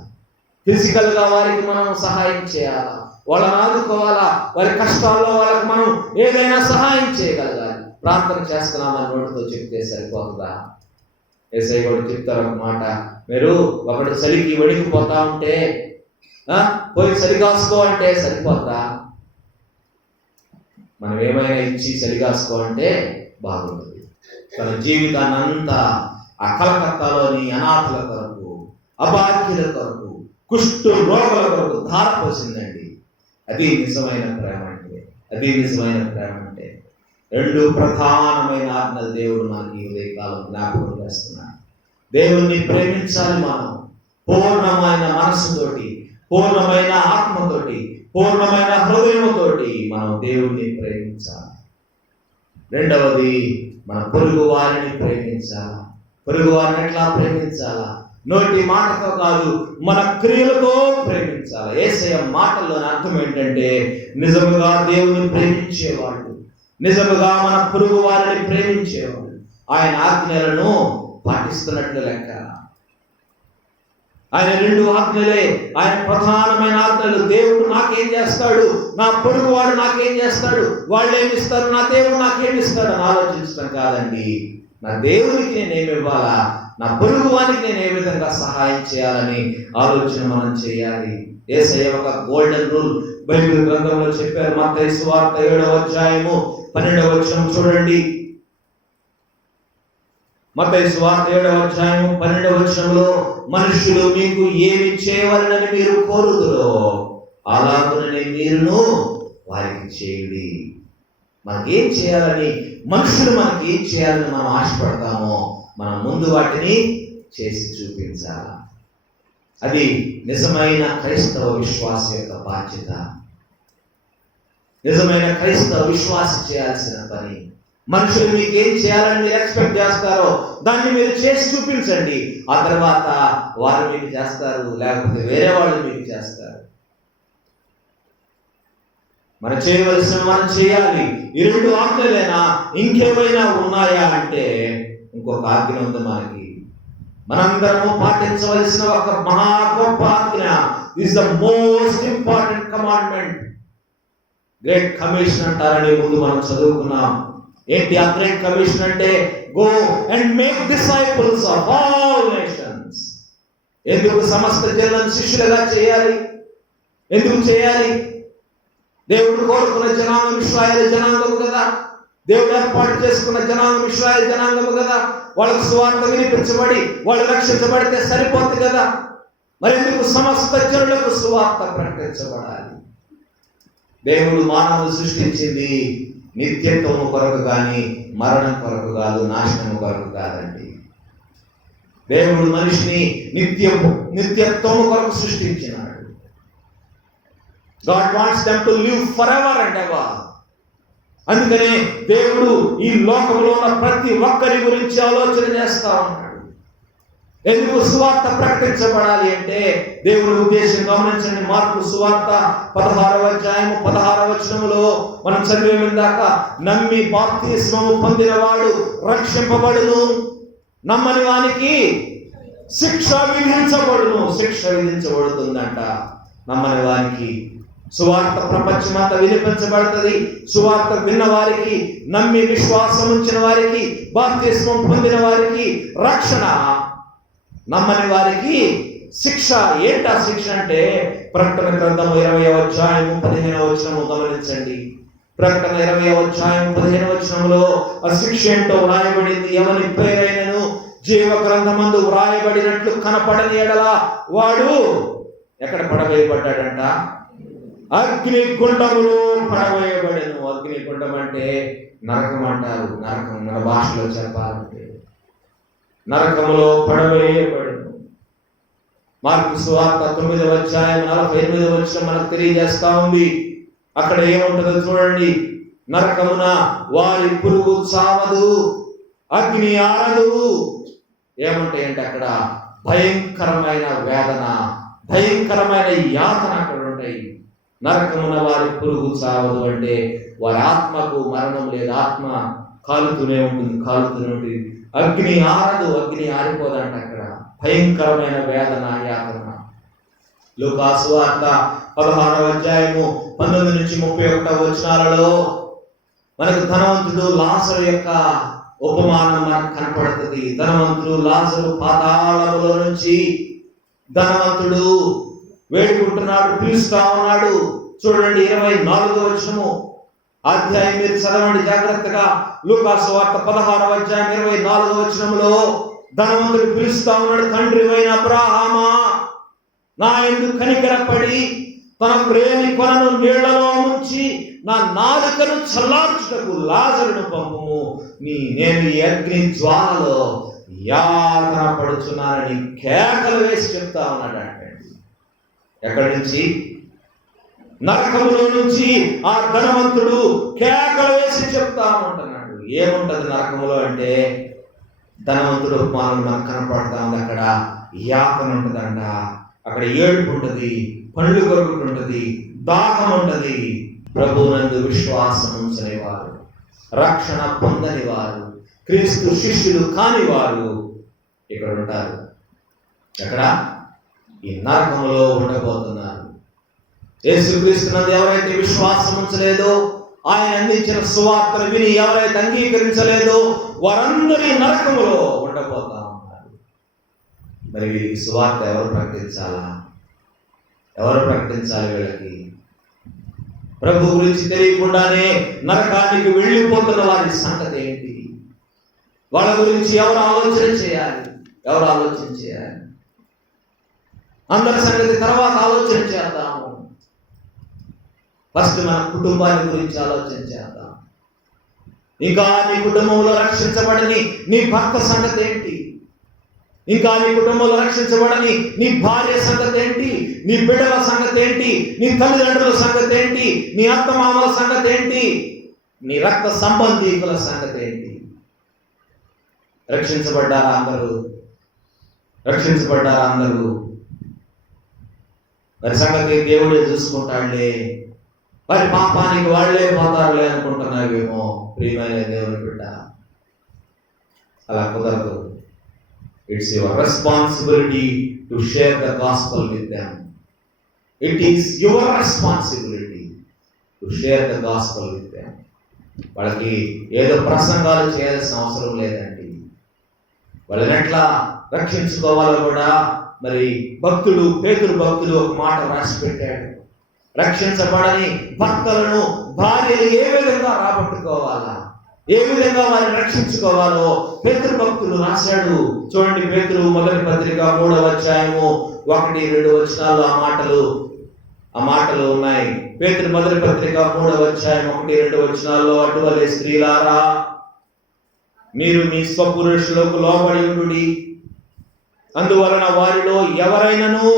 ఫిజికల్గా వారికి మనం సహాయం చేయాలా, వాళ్ళని ఆదుకోవాలా, వారి కష్టాల్లో వాళ్ళకి మనం ఏదైనా సహాయం చేయగలగాలి. ప్రార్థన చేస్తున్నామని నోటితో చెప్తే సరిపోతుందా? యేసయ్య కూడా చెప్తారు ఒక మాట, మీరు ఒకటి చలికి వణికిపోతా ఉంటే పోయి చలి కాసుకో అంటే సరిపోద్దా? మనం ఏమైనా ఇచ్చి చలి కాసుకో అంటే బాగుంటుంది. తన జీవితాన్ని అంతా ఆ కలకత్తాలోని అనాథల కొరకు, అభాగ్యుల కొరకు, కుష్టు రోగుల కొరకు ధారపోసిందండి. అది నిజమైన ప్రేమ అంటే. రెండు ప్రధానమైన ఆజ్ఞలు దేవుడు మనకి ఉదయకాలం జ్ఞాపకం చేస్తున్నాడు. దేవుణ్ణి ప్రేమించాలి. మనం పూర్ణమైన మనస్సుతోటి, పూర్ణమైన ఆత్మతోటి, పూర్ణమైన హృదయముతోటి మనం దేవుణ్ణి ప్రేమించాలి. రెండవది, మన పొరుగు వారిని ప్రేమించాలా. పొరుగు వారిని ఎట్లా ప్రేమించాలా? నోటి మాటతో కాదు, మన క్రియలతో ప్రేమించాలి. యేసయ్య మాటల్లోని అర్థం ఏంటంటే నిజముగా దేవుని ప్రేమించేవాళ్ళు, నిజముగా మన పొరుగు వారిని ప్రేమించేవాళ్ళు ఆయన ఆజ్ఞలను పాటిస్తున్నట్లు లెక్క. ఆయన 2 ఆజ్ఞలే, ఆయన ప్రధానమైన ఆజ్ఞలు. దేవుడు నాకేం చేస్తాడు, నా పొరుగువాడు నాకేం చేస్తాడు, వాళ్ళు ఏమిస్తారు, నా దేవుడు నాకేమిస్తాడు అని ఆలోచించడం కాదండి. నా దేవునికి నేనేమి ఇవ్వాలా, నా పొరుగువానికి నేను ఏ విధంగా సహాయం చేయాలని ఆలోచన మనం చేయాలి. యేసయ్య ఒక గోల్డెన్ రూల్ బైబిల్ గ్రంథంలో చెప్పారు. మత్తయి సువార్త 7వ అధ్యాయము 12వ వచనం చూడండి. మత్తయి సువార్త 7వ అధ్యాయము 12వ వచనంలో, మనుషులు మీకు ఏమి చేయవలనని మీరు కోరుదురో అలాగుననే మీరును వారికి చేయుడి. మనకేం చేయాలని, మనుషులు మనకి ఏం చేయాలని మనం ఆశపడతామో మనం ముందు వాటిని చేసి చూపించాలి. అది నిజమైన క్రైస్తవ విశ్వాస యొక్క బాధ్యత. నిజమైన క్రైస్తవ విశ్వాసం చేయాల్సిన పని. మనుషులు మీకు ఏం చేయాలని మీరు ఎక్స్పెక్ట్ చేస్తారో దాన్ని మీరు చేసి చూపించండి. ఆ తర్వాత వారు మీకు చేస్తారు, లేకపోతే వేరే వాళ్ళు మీకు చేస్తారు. మనం చేయవలసిన మనం చేయాలి. ఈ 2 ఆజ్ఞలేనా, ఇంకేమైనా ఉన్నాయా అంటే ఇంకొక ఆజ్ఞ ఉంది మనకి. మనందరము పాటించవలసిన ఒక మహా గొప్ప ఆజ్ఞ. This the most important commandment. Great commission అంటారని ముందు మనం చదువుకున్నాం. ఏంటి ఆ గ్రేట్ కమిషన్ అంటే? Go and make disciples of all nations. ఎందుకు సమస్త జనులను శిష్యులుగా చేయాలి? ఎందుకు చేయాలి? దేవుడు కోరుకున్న జనాంగం ఇశ్రాయేలు జనాంగము కదా, దేవుడు ఏర్పాటు చేసుకున్న జనాంగం ఇశ్రాయేలు జనాంగము కదా. వాళ్ళకు సువార్త వినిపించబడి వాళ్ళు రక్షించబడితే సరిపోతుంది కదా. మరి ఎందుకు సమస్త జనులకు సువార్త ప్రకటించబడాలి? దేవుడు మానవులు సృష్టించింది నిత్యత్వము కొరకు కానీ మరణం కొరకు కాదు, నాశనం కొరకు కాదండి. దేవుడు మనిషిని నిత్యత్వము కొరకు సృష్టించినాడు. God wants them to live forever and ever. అందుకనే దేవుడు ఈ లోకంలో ఉన్న ప్రతి ఒక్కరి గురించి ఆలోచన చేస్తా ఉన్నాడు. ఎందుకు సువార్త ప్రకటించబడాలి అంటే దేవుని ఉద్దేశం గమనించండి. మార్కు సువార్త 16వ అధ్యాయము 16వ వచనములో మనం చదివే దాకా, నమ్మి బాప్తిస్మము పొందిన వాడు రక్షింపబడును, నమ్మని వానికి శిక్ష విధించబడును. శిక్ష విధించబడుతుందంట నమ్మని వారికి. సువార్త ప్రపంచమంతా వినిపించబడుతుంది. సువార్త విన్న వారికి, నమ్మి విశ్వాసం ఉంచిన వారికి, బాప్తిస్మం పొందిన వారికి రక్షణ, నమ్మని వారికి శిక్ష. ఏంటా శిక్ష అంటే? ప్రకటన గ్రంథం 20వ అధ్యాయము 15వ వచనము గమనించండి. ప్రకటన 20వ అధ్యాయం 15వ వచనంలో ఆ శిక్ష ఏంటో వ్రాయబడింది. ఎవరి పేరైనను జీవ గ్రంథమందు వ్రాయబడినట్లు కనపడని ఎడల వాడు ఎక్కడ పడవేయబడ్డాడంట? అగ్ని గుండములో పడవేయబడెను. అగ్ని గుండం అంటే నరకం అంటారు. నరకం మన భాషలో చెప్పాలంటే నరకములో పడవేయబడెను. మార్కు సువార్త 9వ అధ్యాయం 48వ వచనం మనకు తెలియజేస్తా ఉంది. అక్కడ ఏముంటుందో చూడండి. నరకమున వారి పురుగు చావదు, అగ్ని ఆరదు. ఏముంటాయంటే అక్కడ భయంకరమైన వేదన, భయంకరమైన యాతన అక్కడ ఉంటాయి. నరకమున వారి పురుగు చావదు అంటే వారి ఆత్మకు మరణం లేదు. ఆత్మ కాలుతూనే ఉంటుంది. అగ్ని ఆరదు, అగ్ని ఆరిపోదంట. అక్కడ భయంకరమైన వేదన, యాతన. లూకా సువార్త 16వ అధ్యాయము 19 నుంచి 31వ వచనాలలో మనకు ధనవంతుడు లాజరు యొక్క ఉపమానం మనకు కనపడుతుంది. ధనవంతుడు లాజరు పాతాళములో నుంచి ధనవంతుడు వేడుకుంటున్నాడు, పిలుస్తా ఉన్నాడు. చూడండి 24వ వచనము అధ్యాయం మీరు చదవండి జాగ్రత్తగా. లూకా సువార్త 16వ అధ్యాయం 24వ వచనంలో ధనవంతుడు పిలుస్తా ఉన్నాడు, తండ్రి అయిన అబ్రాహామా, నా యందు కనికరపడి తన ప్రేమి కొనను నీళ్లలో ముంచి నా నాలుకను చల్లార్చుటకు లాజరును పంపుము. నేను ఈ అగ్ని జ్వాలలో యాతన పడుచున్నానని కేకలు వేసి చెప్తా ఉన్నాడు. అంటే ఎక్కడి నుంచి? నరకములో నుంచి ఆ ధనవంతుడు కేకలు వేసి చెప్తా ఉంటున్నాడు. ఏముంటది నరకములో అంటే? ధనవంతుడు ఉపమానం మనకు కనపడతా ఉంది. అక్కడ యాతన ఉంటుందంట, అక్కడ ఏడుపు ఉంటుంది, పళ్ళు కొరుకుడు ఉంటుంది, దాహం ఉంటుంది. ప్రభువునందు విశ్వాసం ఉంచని వారు, రక్షణ పొందని వారు, క్రీస్తు శిష్యులు కాని వారు ఇక్కడ ఉంటారు. ఎక్కడ? ఈ నరకంలో ఉండబోతున్నారు. యేసుక్రీస్తునందు ఎవరైతే విశ్వాసం ఉంచలేదో, ఆయన అందించిన సువార్తను విని ఎవరైతే అంగీకరించలేదో వారందరి నరకములో ఉండబోతా ఉన్నారు. మరి వీరికి సువార్త ఎవరు ప్రకటించాలా? ఎవరు ప్రకటించాలి? వీళ్ళకి ప్రభు గురించి తెలియకుండానే నరకానికి వెళ్ళిపోతున్న వారి సంగతి ఏంటి? వాళ్ళ గురించి ఎవరు ఆలోచన చేయాలి? ఎవరు ఆలోచన చేయాలి? అందరి సంగతి తర్వాత ఆలోచన చేద్దాము. ఫస్ట్ మన కుటుంబాన్ని గురించి ఆలోచన చేద్దాం. ఇంకా నీ కుటుంబంలో రక్షించబడని నీ భర్త సంగతి ఏంటి? ఇంకా నీ కుటుంబంలో రక్షించబడని నీ భార్య సంగతి ఏంటి? నీ బిడ్డల సంగతి ఏంటి? నీ తల్లిదండ్రుల సంగతి ఏంటి? నీ అత్తమామల సంగతి ఏంటి? నీ రక్త సంబంధీకుల సంగతి ఏంటి? రక్షించబడ్డారా అందరూ? రక్షించబడ్డారా అందరూ? వారి సంగతి దేవుడే చూసుకుంటాడులే, వారి పాపానికి వాళ్లే పోతారులే అనుకుంటున్నావేమో ప్రియమైన దేవుని బిడ్డ. అలా కుదరదు. It's your responsibility to share the gospel with them. It is your responsibility to share the gospel with them. వాళ్ళకి ఏదో ప్రసంగాలు చేయాల్సిన అవసరం లేదండి. వాళ్ళని ఎట్లా రక్షించుకోవాలో కూడా మరి పేతురు భక్తుడు ఒక మాట రాసి పెట్టాడు. రక్షించబడని భక్తులను భార్యలు ఏ విధంగా రాబట్టుకోవాలా, ఏ విధంగా వారిని రక్షించుకోవాలో పేతురు భక్తుడు రాశాడు. చూడండి, పేతురు మొదటి పత్రిక 3వ అధ్యాయము 1-2 వచనాల్లో ఆ మాటలు ఉన్నాయి. పేతురు మొదటి పత్రిక 3వ అధ్యాయం 1-2 వచనాల్లో, అటువలే స్త్రీలారా మీరు మీ స్వపురుషులకు లోబడి ఉండుడి. అందువలన వారిలో ఎవరైనను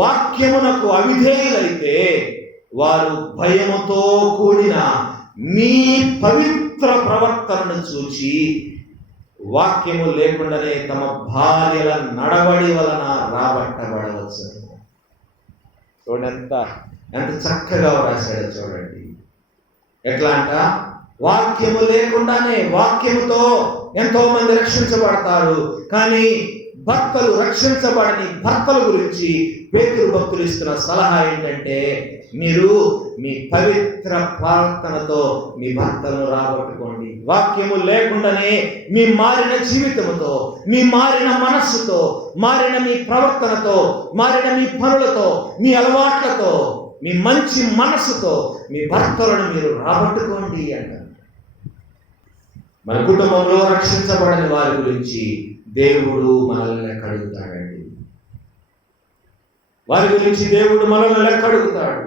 వాక్యమునకు అవిధేయులైతే వారు భయముతో కూడిన మీ పవిత్ర ప్రవర్తనను చూచి వాక్యము లేకుండానే తమ భార్యల నడవడి వలన రాబట్టబడవచ్చు. చూడండి ఎంత చక్కగా రాశాడో చూడండి. ఎట్లా అంట, వాక్యము లేకుండానే, వాక్యముతో ఎంతో మంది రక్షించబడతారు, కానీ భక్తులు రక్షించబడని భక్తుల గురించి పేతురు భక్తులు ఇస్తున్న సలహా ఏంటంటే, మీరు మీ పవిత్ర ప్రవర్తనతో మీ భర్తను రాబట్టుకోండి. వాక్యము లేకుండానే మీ మారిన జీవితంతో, మీ మారిన మనస్సుతో, మారిన మీ ప్రవర్తనతో, మారిన మీ పనులతో, మీ అలవాట్లతో, మీ మంచి మనస్సుతో మీ భర్తలను మీరు రాబట్టుకోండి అంటారు. మన కుటుంబంలో రక్షించబడని వారి గురించి దేవుడు మనల్ని లెక్క అడుగుతాడండి. వారి గురించి దేవుడు మనల్ని లెక్క అడుగుతాడు.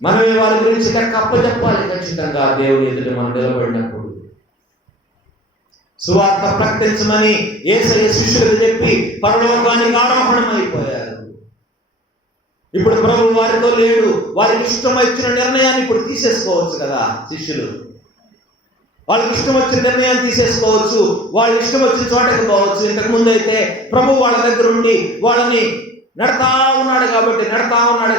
మనమే వారి గురించి లెక్క అప్పచెప్పాలి ఖచ్చితంగా దేవుని ఎదుట మనం నిలబడినప్పుడు. సువార్త ప్రకటించమని యేసయ్య శిష్యులకు చెప్పి పరలోకానికి ఆరోహణమైపోయారు. ఇప్పుడు ప్రభు వారితో లేడు. వారికి ఇష్టం వచ్చిన నిర్ణయాన్ని ఇప్పుడు తీసేసుకోవచ్చు కదా శిష్యులు. వాళ్ళకి ఇష్టం వచ్చిన నిర్ణయాన్ని తీసేసుకోవచ్చు, వాళ్ళు ఇష్టం వచ్చిన చోటకి పోవచ్చు. ఇంతకు ముందు అయితే ప్రభు వాళ్ళ దగ్గర ఉండి వాళ్ళని నడతా ఉన్నాడు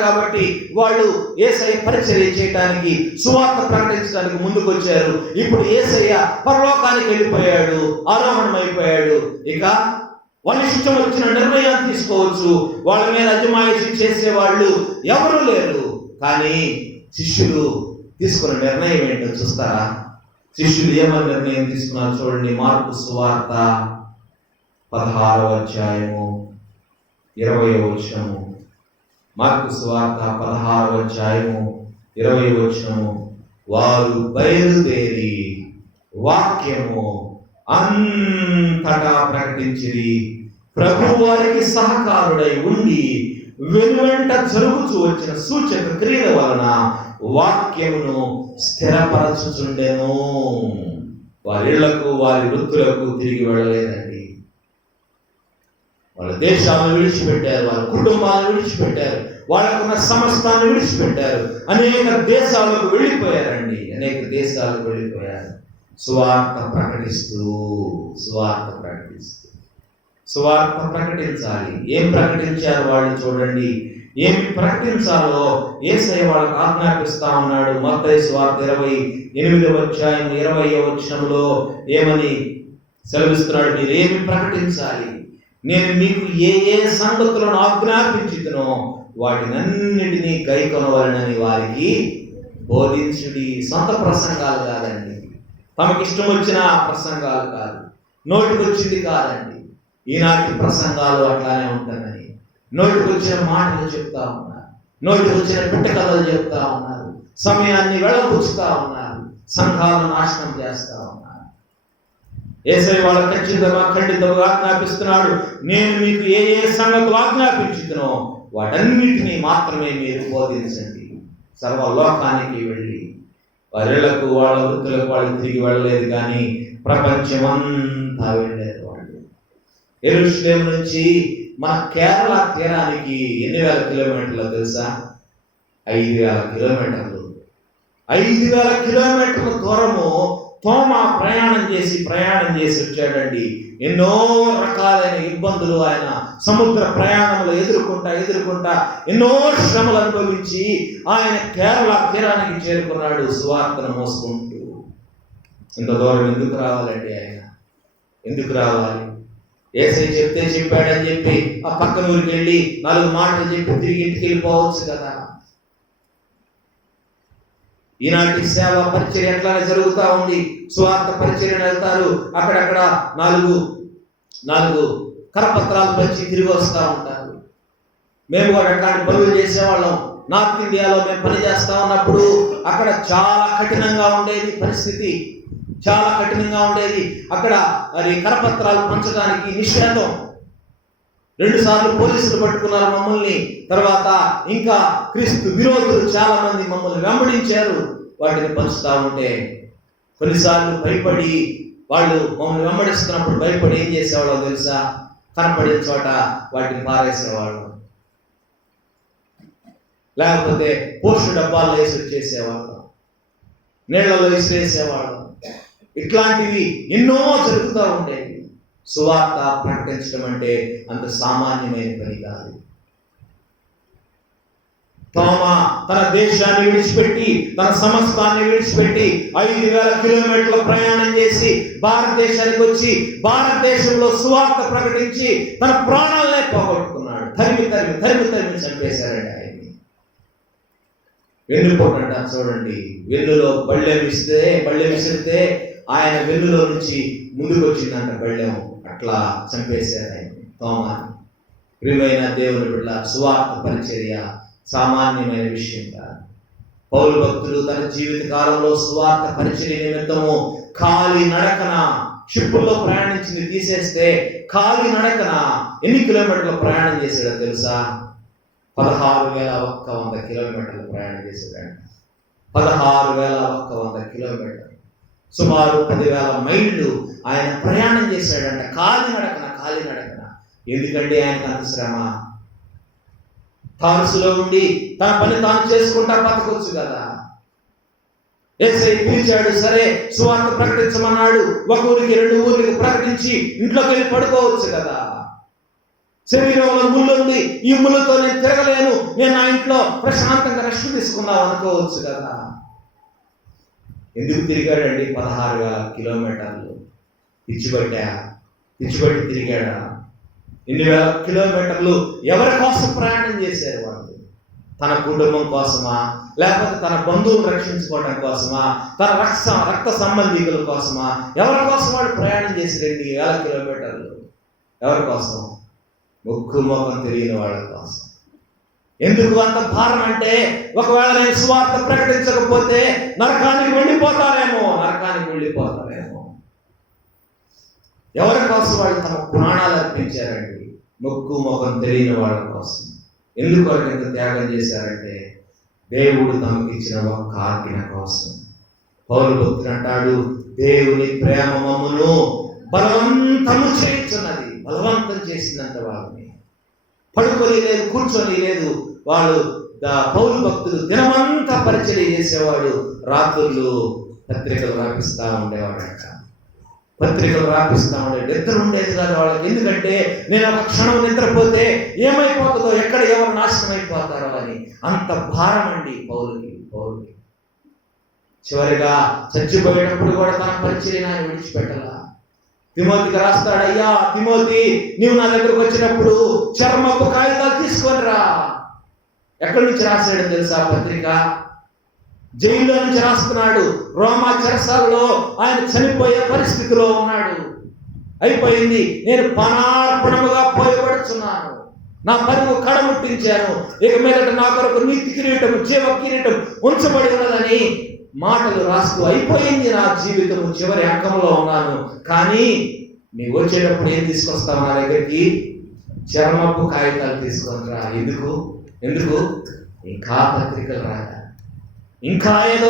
కాబట్టి వాళ్ళు యేసయ్య పరిచర్య చేయడానికి, సువార్త ప్రకటించడానికి ముందుకు వచ్చారు. ఇప్పుడు యేసయ్య పరలోకానికి వెళ్ళిపోయాడు, ఆరోహణమైపోయాడు. ఇక వాళ్ళ ఇష్టం వచ్చిన నిర్ణయాన్ని తీసుకోవచ్చు. వాళ్ళ మీద అజమాయిషీ చేసేవాళ్ళు ఎవరూ లేరు. కానీ శిష్యులు తీసుకున్న నిర్ణయం ఏంటో చూస్తారా? శిష్యులు ఏమని నిర్ణయం తీసుకున్నారు చూడండి. మార్కు సువార్త 16వ అధ్యాయము 20వ వచనము. మార్కు సువార్త 16వ అధ్యాయము 20వ వచనము. వారు బయలుదేరి వాక్యము అంతటా ప్రకటించిరి. ప్రభు వారికి సహకారుడై ఉండి వెనువెంట జరుగుతూ వచ్చిన సూచక క్రియల వలన వాక్యమును స్థిరపరచుచుండెను. వారి ఇళ్లకు, వారి వృత్తులకు తిరిగి వెళ్ళలేదండి. వాళ్ళ దేశాలను విడిచిపెట్టారు, వాళ్ళ కుటుంబాలను విడిచిపెట్టారు, వాళ్ళకున్న సమస్తాన్ని విడిచిపెట్టారు. అనేక దేశాలకు వెళ్ళిపోయారండి. సువార్త ప్రకటిస్తూ సువార్త ప్రకటించాలి. ఏం ప్రకటించారు వాళ్ళు చూడండి. ఏమి ప్రకటించాలో యేసయ్య వాళ్ళకు ఆజ్ఞాపిస్తా ఉన్నాడు. మత్తయి సువార్త 28వ అధ్యాయం 20వ వచనంలో ఏమని సెలవిస్తున్నాడు? మీరేమి ప్రకటించాలి? నేను మీకు ఏ ఏ సంగతులను ఆజ్ఞాపించుతునో వాటినన్నిటినీ గైకొనవలనని వారికి బోధించుడి. సొంత ప్రసంగాలు కాదండి, తమకిష్టం వచ్చిన ప్రసంగాలు కాదు, నోటికి వచ్చింది కాదండి. ఈనాటి ప్రసంగాలు అట్లానే ఉంటారని నోటికి వచ్చిన మాటలు చెప్తా ఉన్నారు, నోటికి వచ్చిన పిట్ట కథలు చెప్తా ఉన్నారు, సమయాన్ని వెళ్ళబుచ్చుతా ఉన్నారు, సంఘాలను నాశనం చేస్తా ఉన్నారు. యేసయ్య వాళ్ళ ఖండితంగా ఆజ్ఞాపిస్తున్నాడు, నేను మీకు ఏ ఏ సంగతులు ఆజ్ఞాపించుతునో వాటన్నిటినీ మాత్రమే మీరు బోధించండి. సర్వలోకానికి వెళ్ళి వారిళ్లకు వాళ్ళ వృత్తులకు వాళ్ళు తిరిగి వెళ్ళలేదు, కానీ ప్రపంచమంతా వెళ్ళారు వాళ్ళు. యెరూషలేము నుంచి మన కేరళ తీరానికి ఎన్ని వేల కిలోమీటర్లు తెలుసా? 5,000 కిలోమీటర్లు. 5,000 కిలోమీటర్ల దూరము తోమా ప్రయాణం చేసి వచ్చాడండి. ఎన్నో రకాలైన ఇబ్బందులు ఆయన సముద్ర ప్రయాణంలో ఎదుర్కొంటా ఎన్నో శ్రమలు అనుభవించి ఆయన కేరళ తీరానికి చేరుకున్నాడు సువార్తను మోసుకుంటూ. ఇంత దూరం ఎందుకు రావాలండి? ఆయన ఎందుకు రావాలి? యేసయ్య చెప్తే చెప్పాడని చెప్పి ఆ పక్కన ఊరికి వెళ్ళి 4 మాటలు చెప్పి తిరిగి ఇంటికి వెళ్ళిపోవచ్చు కదా. ఈనాటి సేవ పరిచర్య ఎట్లానే జరుగుతూ ఉంది. సువార్త పరిచర్యను వెళ్తారు, అక్కడక్కడ 4 కరపత్రాలు పంచి తిరిగి వస్తూ ఉంటారు. మేము కూడా అట్లాంటి పనులు చేసేవాళ్ళం. నార్త్ ఇండియాలో మేము పని చేస్తా ఉన్నప్పుడు అక్కడ చాలా కఠినంగా ఉండేది పరిస్థితి, చాలా కఠినంగా ఉండేది. అక్కడ మరి కరపత్రాలు పంచడానికి నిషేధం. 2 సార్లు పోలీసులు పట్టుకున్నారు మమ్మల్ని. తర్వాత ఇంకా క్రీస్తు విరోధులు చాలా మంది మమ్మల్ని వెంబడించారు. వాటిని పంచుతా ఉంటే కొన్నిసార్లు భయపడి, వాళ్ళు మమ్మల్ని వెంబడిస్తున్నప్పుడు భయపడి ఏం చేసేవాళ్ళో తెలుసా? కనపడిన చోట వాటిని పారేసేవాళ్ళు, లేకపోతే పోస్టు డబ్బాల్లో వేసి వచ్చేసేవాళ్ళు, నీళ్లలో విసిరేసేవాళ్ళు. ఇట్లాంటివి ఎన్నో జరుగుతూ ఉండేవి. సువార్త ప్రకటించడం అంటే అంత సామాన్యమైన పని కాదు. తోమా తన దేశాన్ని విడిచిపెట్టి, తన సమస్తాన్ని విడిచిపెట్టి 5,000 కిలోమీటర్ల ప్రయాణం చేసి భారతదేశానికి వచ్చి భారతదేశంలో సువార్త ప్రకటించి తన ప్రాణాలనే పోగొట్టుకున్నాడు. తరిమి చంపేశారండి ఆయన్ని. వెన్నుపోటంట చూడండి, వెన్నులో బళ్ళెం విసిరితే ఆయన వెన్నులో నుంచి ముందుకు వచ్చిందంట బళ్ళెం. అట్లా చంపేశారు ఆయన తోమాని. ప్రియమైన దేవుని బిడ్డ, సువార్త పరిచర్య సామాన్యమైన విషయం కాదు. పౌలు భక్తుడు తన జీవిత కాలంలో సువార్త పరిచర్య నిమిత్తము ఖాళీ నడకన షిప్పుల్లో ప్రయాణించింది తీసేస్తే ఖాళీ నడకన ఎన్ని కిలోమీటర్లు ప్రయాణం చేశాడో తెలుసా? 16,100 కిలోమీటర్లు ప్రయాణం చేశాడంట. 16,100 కిలోమీటర్లు, సుమారు 10,000 మైళ్ళు ఆయన ప్రయాణం చేశాడంట ఖాళీ నడకన. ఎందుకంటే ఆయనకు అంత శ్రమ? తారుసులో ఉండి తన పని తాను చేసుకుంటా బతకొచ్చు కదా. యేసయ్య పిలిచాడు, సరే సువార్త ప్రకటించమన్నాడు. 1 ఊరికి 2 ఊరికి ప్రకటించి ఇంట్లోకి వెళ్ళి పడుకోవచ్చు కదా. శరీరంలో ముళ్ళు ఉంది, ఈ ముళ్ళతో నేను తిరగలేను, నేను నా ఇంట్లో ప్రశాంతంగా రెస్ట్ తీసుకున్నావు అనుకోవచ్చు కదా. ఎందుకు తిరిగాడండి 16,000 కిలోమీటర్లు? పిచ్చిబట్టి తిరిగాడా? ఇన్ని వేల కిలోమీటర్లు ఎవరి కోసం ప్రయాణం చేశారు వాళ్ళు? తన కుటుంబం కోసమా, లేకపోతే తన బంధువులు రక్షించుకోవడం కోసమా, తన రక్త సంబంధికుల కోసమా? ఎవరి కోసం వాళ్ళు ప్రయాణం చేసి 2,000 కిలోమీటర్లు? ఎవరి కోసం? ముఖం తెలియని వాళ్ళ కోసం. ఎందుకు అంత భారం అంటే, ఒకవేళ నేను సువార్త ప్రకటించకపోతే నరకానికి వెళ్ళిపోతారేమో. ఎవరి కోసం వాళ్ళు తమ ప్రాణాలు అర్పించారండి? ముఖం తెలియని వాళ్ళ కోసం. ఎందుకు వాళ్ళు ఇంత త్యాగం చేశారంటే, దేవుడు తమకు ఇచ్చిన ఒక్క ఆజ్ఞ కోసం. పౌలు భక్తుడు అంటాడు, దేవుని ప్రేమ మమ్మును బలవంతం చేసిందంట. వాళ్ళని పడుకొని లేదు, కూర్చొని లేదు. వాళ్ళు పౌలు భక్తులు దినమంతా పరిచర్య చేసేవాడు. రాత్రులు పత్రికలు రాపిస్తా ఉండేవాడంట. నిద్ర ఉండేది కాదు వాళ్ళకి. ఎందుకంటే నేను ఒక క్షణం నిద్రపోతే ఏమైపోతుందో, ఎక్కడ ఎవరు నాశనం అయిపోతారో అని అంత భారం అండి పౌలుకి. చివరిగా చచ్చిపోయేటప్పుడు కూడా తన పరిచర్యను ఆయన విడిచిపెట్టలా. తిమోతికి రాస్తాడు, అయ్యా తిమోతి, నీవు నా దగ్గరకు వచ్చినప్పుడు చర్మపు కాగితాలు తీసుకొని రా. ఎక్కడి నుంచి రాశాడు తెలుసా పత్రిక? జైల్లో నుంచి రాస్తున్నాడు. రోమా చెరసాలలో ఆయన చనిపోయే పరిస్థితిలో ఉన్నాడు. అయిపోయింది, నేను పానార్పణముగా పోయబడుచున్నాను, నా పరువు కడముట్టించాను, ఇక మీదట నా కొరకు నీతి కిరీటం, జీవ కిరీటం ఉంచబడి ఉన్నదని మాటలు రాస్తూ అయిపోయింది నా జీవితం, చివరి అంకంలో ఉన్నాను. కానీ నీవు వచ్చేటప్పుడు ఏం తీసుకొస్తావు నా దగ్గరికి? చర్మపు కాగితాలు తీసుకొని రా. ఎందుకు? ఇంకా పత్రికలు రాయాలి, ఇంకా ఏదో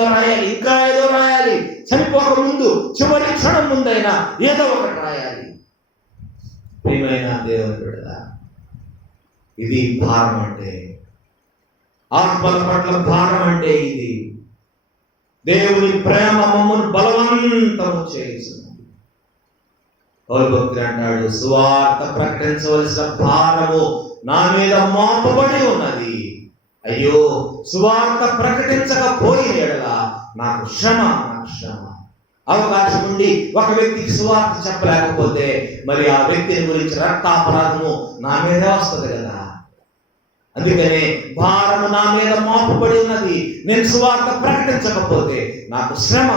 రాయాలి. చనిపోక ముందు, చివరి క్షణం ముందైనా ఏదో ఒకటి రాయాలి. ప్రియమైన దేవుని బిడ్డ, ఇది భారం అంటే, ఆత్మల పట్ల భారం అంటే ఇది. దేవుని ప్రేమ మమ్మల్ని బలవంతము చేస్తుంది. పౌలు భక్తుడు అంటాడు, సువార్త ప్రకటించవలసిన భారము నా మీద మోపబడి ఉన్నది. అయ్యో, సువార్త ప్రకటించకపోయిన ఎడల నాకు శ్రమ. అవకాశం ఉండి ఒక వ్యక్తికి సువార్త చెప్పలేకపోతే మరి ఆ వ్యక్తిని గురించి రక్తాపరాధము నా మీదే వస్తుంది కదా. అందుకనే భారము నా మీద మోపబడి ఉన్నది. నేను సువార్త ప్రకటించకపోతే నాకు శ్రమ.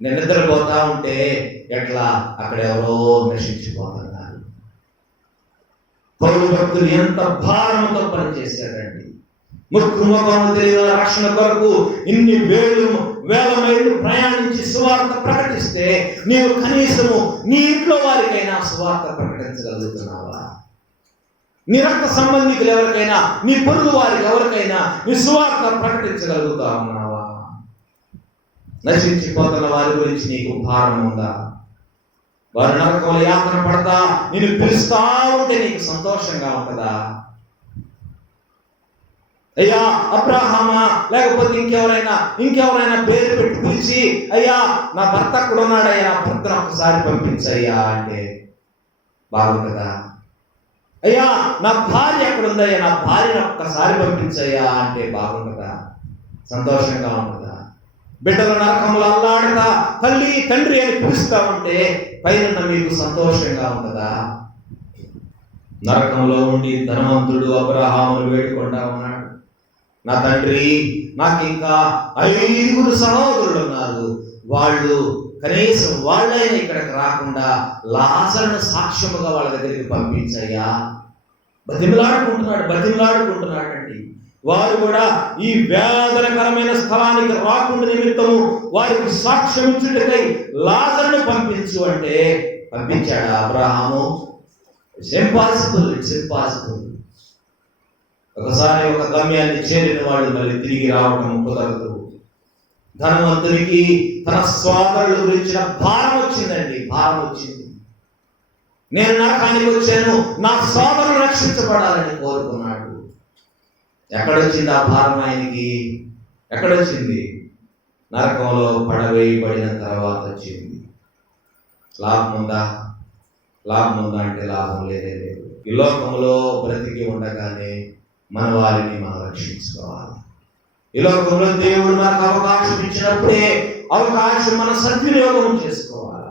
నేను నిద్రపోతా ఉంటే ఎట్లా అక్కడ ఎవరో నశించిపోతున్నారు. పౌలు భక్తులు ఎంత భారంతో పనిచేశాడండి. ముఖము తెలియని రక్షణ కొరకు ఇన్ని వేల మైళ్ళు ప్రయాణించి సువార్త ప్రకటిస్తే నీవు కనీసము నీ ఇంట్లో వారికైనా సువార్త ప్రకటించగలుగుతున్నావా? నీ రక్త సంబంధికులు ఎవరికైనా, నీ పొరుగు వారికి ఎవరికైనా నీ సువార్త ప్రకటించగలుగుతా ఉన్నావా? నశించిపోతున్న వారి గురించి నీకు భారం ఉందా? వారు నరకంలో యాతన పడతా నేను పిలుస్తా ఉంటే నీకు సంతోషంగా ఉంటుందా? అయ్యా అబ్రాహామా, లేకపోతే ఇంకెవరైనా పేరు పెట్టి పిలిచి, అయ్యా నా భర్త అక్కడ ఉన్నాడయ్యా, నా భర్తను ఒక్కసారి పంపించయ్యా అంటే బాగుంటుందా? అయ్యా నా భార్య ఎక్కడ ఉందయ్యా, నా భార్యను ఒక్కసారి పంపించయ్యా అంటే బాగుంటుందా? సంతోషంగా ఉంటుందా? బిడ్డలు నరకములు అల్లాడతా తల్లి తండ్రి అని పిలుస్తా ఉంటే పైన మీకు సంతోషంగా ఉంటుందా? నరకంలో ఉండి ధనవంతుడు అబ్రహామును వేడుకుంటా ఉన్నాడు, నా తండ్రి నాకు ఇంకా 5 సహోదరులు ఉన్నారు, వాళ్ళు కనీసం వాళ్ళైనా ఇక్కడికి రాకుండా లాజరును సాక్ష్యముగా వాళ్ళ దగ్గరికి పంపించయ్యా. బతిమలాడుకుంటున్నాడండి. వారు కూడా ఈ వేదనకరమైన స్థలానికి రాకుండా నిమిత్తము వారికి సాక్ష్యం ఇచ్చుటకై లాజరును పంపించు అంటే పంపించాడా అబ్రహాము? It's impossible. ఒకసారి ఒక గమ్యాన్ని చేరిన వాళ్ళు మళ్ళీ తిరిగి రావడం కుదరదు. ధనవంతునికి తన సోదరుల గురించిన భారం వచ్చిందండి. నేను నరకానికి వచ్చాను, నా సోదరులు రక్షించబడాలని కోరుకున్నాడు. ఎక్కడొచ్చింది ఆ భారం ఆయనకి? ఎక్కడొచ్చింది? నరకంలో పడవేయబడిన తర్వాత వచ్చింది. లాభం ఉందా అంటే లాభం లేదు. ఈ లోకంలో బ్రతికి ఉండగానే మన వారిని మనం రక్షించుకోవాలి. ఈ లోకంలో దేవుడు మనకు అవకాశం ఇచ్చినప్పుడే అవకాశం మన సద్వినియోగం చేసుకోవాలి.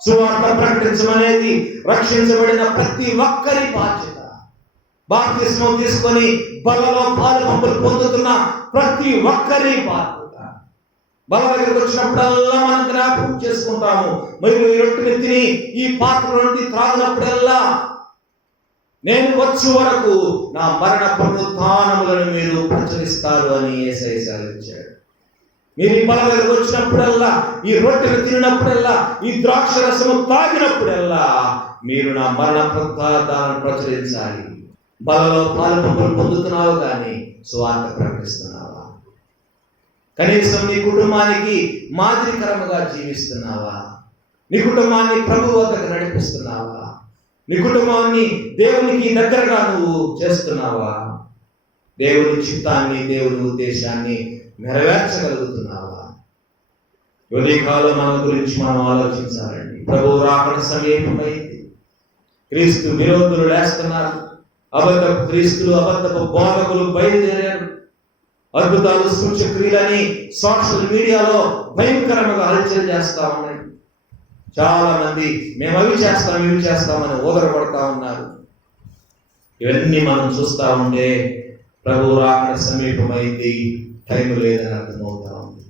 సువార్త ప్రకటించమనేది రక్షించబడిన ప్రతి ఒక్కరి బాధ్యత. బాప్తిస్మం తీసుకొని బలలో పాలు పొందుతున్న ప్రతి ఒక్కరి బాధ్యత. బల దగ్గరికి వచ్చినప్పుడల్లా మనం జ్ఞాపకం చేసుకుంటాము, మీరు ఈ రొట్టెని తిని ఈ పాత్ర నుండి త్రాగినప్పుడల్లా నేను వచ్చు వరకు నా మరణ పునరుత్థానములను మీరు ప్రచురిస్తారు అని యేసయ్య సెలవిచ్చాడు. మీరు ఈ బల దగ్గరకు వచ్చినప్పుడల్లా, ఈ రొట్టెలు తిన్నప్పుడల్లా, ఈ ద్రాక్ష రసము తాగినప్పుడల్లా మీరు నా మరణ పునరుత్థానాలను ప్రచురించాలి. బలలో పాలు పొందుతున్నావు కానీ సువార్త ప్రకటిస్తున్నావా? కనీసం నీ కుటుంబానికి మాదిరికరముగా జీవిస్తున్నావా? నీ కుటుంబాన్ని ప్రభు వద్దకు నడిపిస్తున్నావా? నీ కుటుంబాన్ని దేవునికి దగ్గరగా నువ్వు చేస్తున్నావా? దేవుని చిత్తాన్ని, దేవుని ఉద్దేశాన్ని నెరవేర్చగలుగుతున్నావా? ఉదయకాలం మన గురించి మనం ఆలోచించాలండి. ప్రభు రాకడ సమీపమైంది. క్రీస్తు విరోధులు లేస్తున్నారు. అబద్ధపు క్రీస్తులు, అబద్ధపు బోధకులు బయలుదేరారు. అద్భుతాలు, సూచక్రియలని సోషల్ మీడియాలో భయంకరంగా హల్చల్ చేస్తా ఉన్నాయి. చాలా మంది మేము అవి చేస్తాం ఇవి చేస్తామని ఊదరపడతా ఉన్నారు. ఇవన్నీ మనం చూస్తూ ఉంటే ప్రభు రాకడ సమీపమైంది, టైం లేదని అర్థమవుతా ఉంది.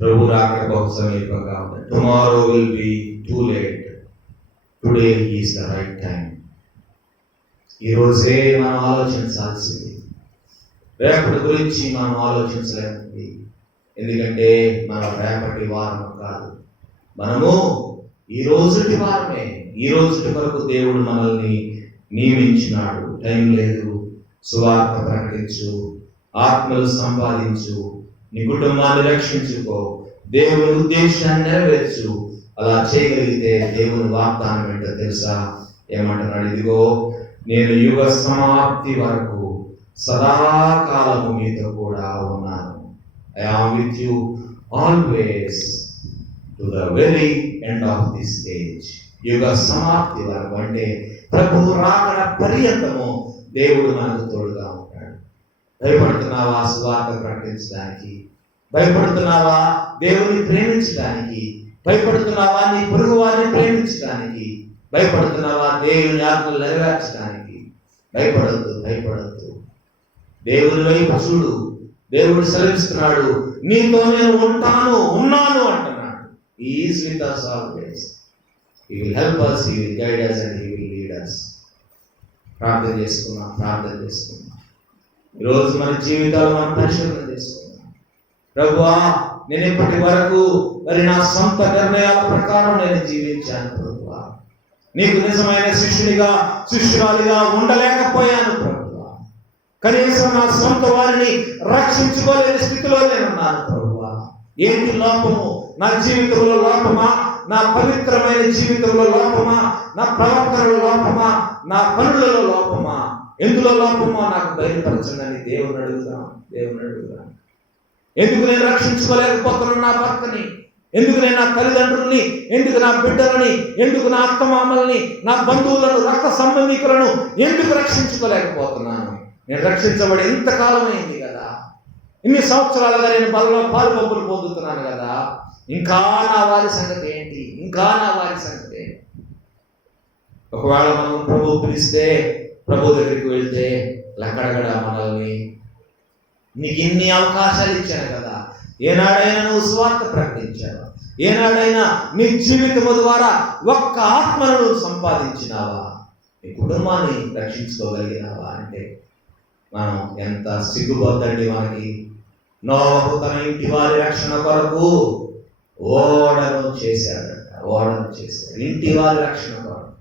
ప్రభు రాకడ బహు సమీపంగా ఉంది. Tomorrow will be too late, today is the right time. ఈరోజే మనం ఆలోచించాల్సింది, రేపటి గురించి మనం ఆలోచించలేమండి. ఎందుకంటే మనం రేపటి వారం కాదు, మనము ఈ రోజుటి వారమే. ఈ రోజుటి వరకు దేవుడు మనల్ని నియమించినాడు. టైం లేదు. సువార్త ప్రకటించు, ఆత్మలు సంపాదించు, నీ కుటుంబాన్ని రక్షించుకో, దేవుని ఉద్దేశాన్ని నెరవేర్చు. అలా చేయగలిగితే దేవుని వాగ్దానం ఏంటో తెలుసా? ఏమంటున్నాడు? ఇదిగో నేను యుగ సమాప్తి వరకు సదాకాలము మీతో కూడా ఉన్నాను. I am with you always to the very end of this age. యుగ సమాప్తి వరకు అంటే ప్రభు రాకడ పర్యంతము దేవుడు మనకు తోడుగా ఉంటాడు. భయపడుతున్నావా సువార్త ప్రకటించడానికి? భయపడుతున్నావా దేవుని ప్రేమించడానికి? భయపడుతున్నావా నీ పొరుగు వారిని ప్రేమించడానికి? భయపడుతున్నావా దేవుని ఆజ్ఞలు నెరవేర్చడానికి? భయపడద్దు. దేవుని వైపు చూడు. దేవుడు సెలవిస్తున్నాడు, నీతో నేను ఉన్నాను అంటున్నాడు. He is with us always. He will help us, He will guide us and He will lead us. ప్రార్థన చేసుకున్నాం. ఈరోజు మన జీవితాలు మనం పరిశీలన చేసుకున్నాం. ప్రభువా, నేను ఇప్పటి వరకు మరి నా సొంత నిర్ణయాల ప్రకారం నేను జీవించాను ప్రభువా. నీకు నిజమైన శిష్యురాలిగా ఉండలేకపోయాను ప్రభువా. కనీసం నా సొంత వారిని రక్షించుకోలేని స్థితిలో నేనున్నాను ప్రభువా. ఏంటి లోపము? నా జీవితంలో లోపమా? నా పవిత్రమైన జీవితంలో లోపమా? నా ప్రవర్తనలో లోపమా? నా పనులలో లోపమా? ఎందులో లోపమో నాకు బయలుపరచండి దేవుని అడుగుదాం. ఎందుకు నేను రక్షించుకోలేకపోతున్నాను నా భర్తని? ఎందుకు నేను నా తల్లిదండ్రుల్ని, ఎందుకు నా బిడ్డలని, ఎందుకు నా అత్తమామల్ని, నా బంధువులను, రక్త సంబంధికులను ఎందుకు రక్షించుకోలేకపోతున్నాను? నేను రక్షించబడి ఇంతకాలం అయింది కదా, ఇన్ని సంవత్సరాలుగా నేను బలలో పాలు పంపులు పొందుతున్నాను కదా, ఇంకా నా వారి సంగతి ఏంటి? ఒకవేళ మనం ప్రభు పిలిస్తే, ప్రభు దగ్గరికి వెళ్తే లక్కడగడ మనల్ని, నీకు ఇన్ని అవకాశాలు ఇచ్చాను కదా, ఏనాడైనా నువ్వు స్వార్థ ప్రకటించావా? ఏనాడైనా నీ జీవితము ద్వారా ఒక్క ఆత్మను నువ్వు సంపాదించినావా? నీ కుటుంబాన్ని రక్షించుకోగలిగినావా? అంటే మనం ఎంత సిగ్గుపోద్దండి మనకి. నోవహు తన ఇంటి వారి రక్షణ కొరకు ఓడను చేశాడు. ఇంటి వారి రక్షణ కొరకు.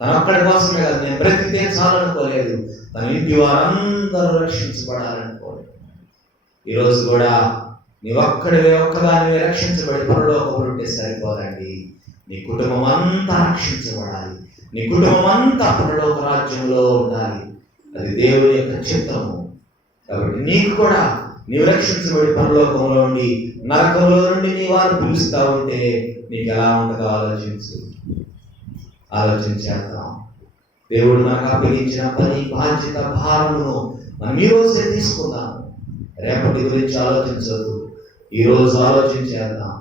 తన ఒక్కడి కోసమే కాదు, నేను బ్రతికితే చాలనుకోలేదు, తన ఇంటి వారందరూ రక్షించబడాలనుకోలేదు. ఈరోజు కూడా నీ ఒక్కదానివే రక్షించబడి పరలోకములో ఉంటే సరిపోదండి. నీ కుటుంబం అంతా రక్షించబడాలి. నీ కుటుంబం అంతా పరలోక రాజ్యంలో ఉండాలి. అది దేవుని యొక్క చిత్తము. కాబట్టి నీకు కూడా నీవు రక్షించబడి పరలోకంలో ఉండి నరకంలో నుండి నీ వారు పిలుస్తా ఉంటే నీకు ఎలా ఉంటుందో ఆలోచించేద్దాం. దేవుడు మనకు అప్పగించిన పని, బాధ్యత, భారమును మనం ఈ రోజే తీసుకుందాము. రేపటి గురించి ఆలోచించవద్దు, ఈ రోజు ఆలోచించేద్దాం.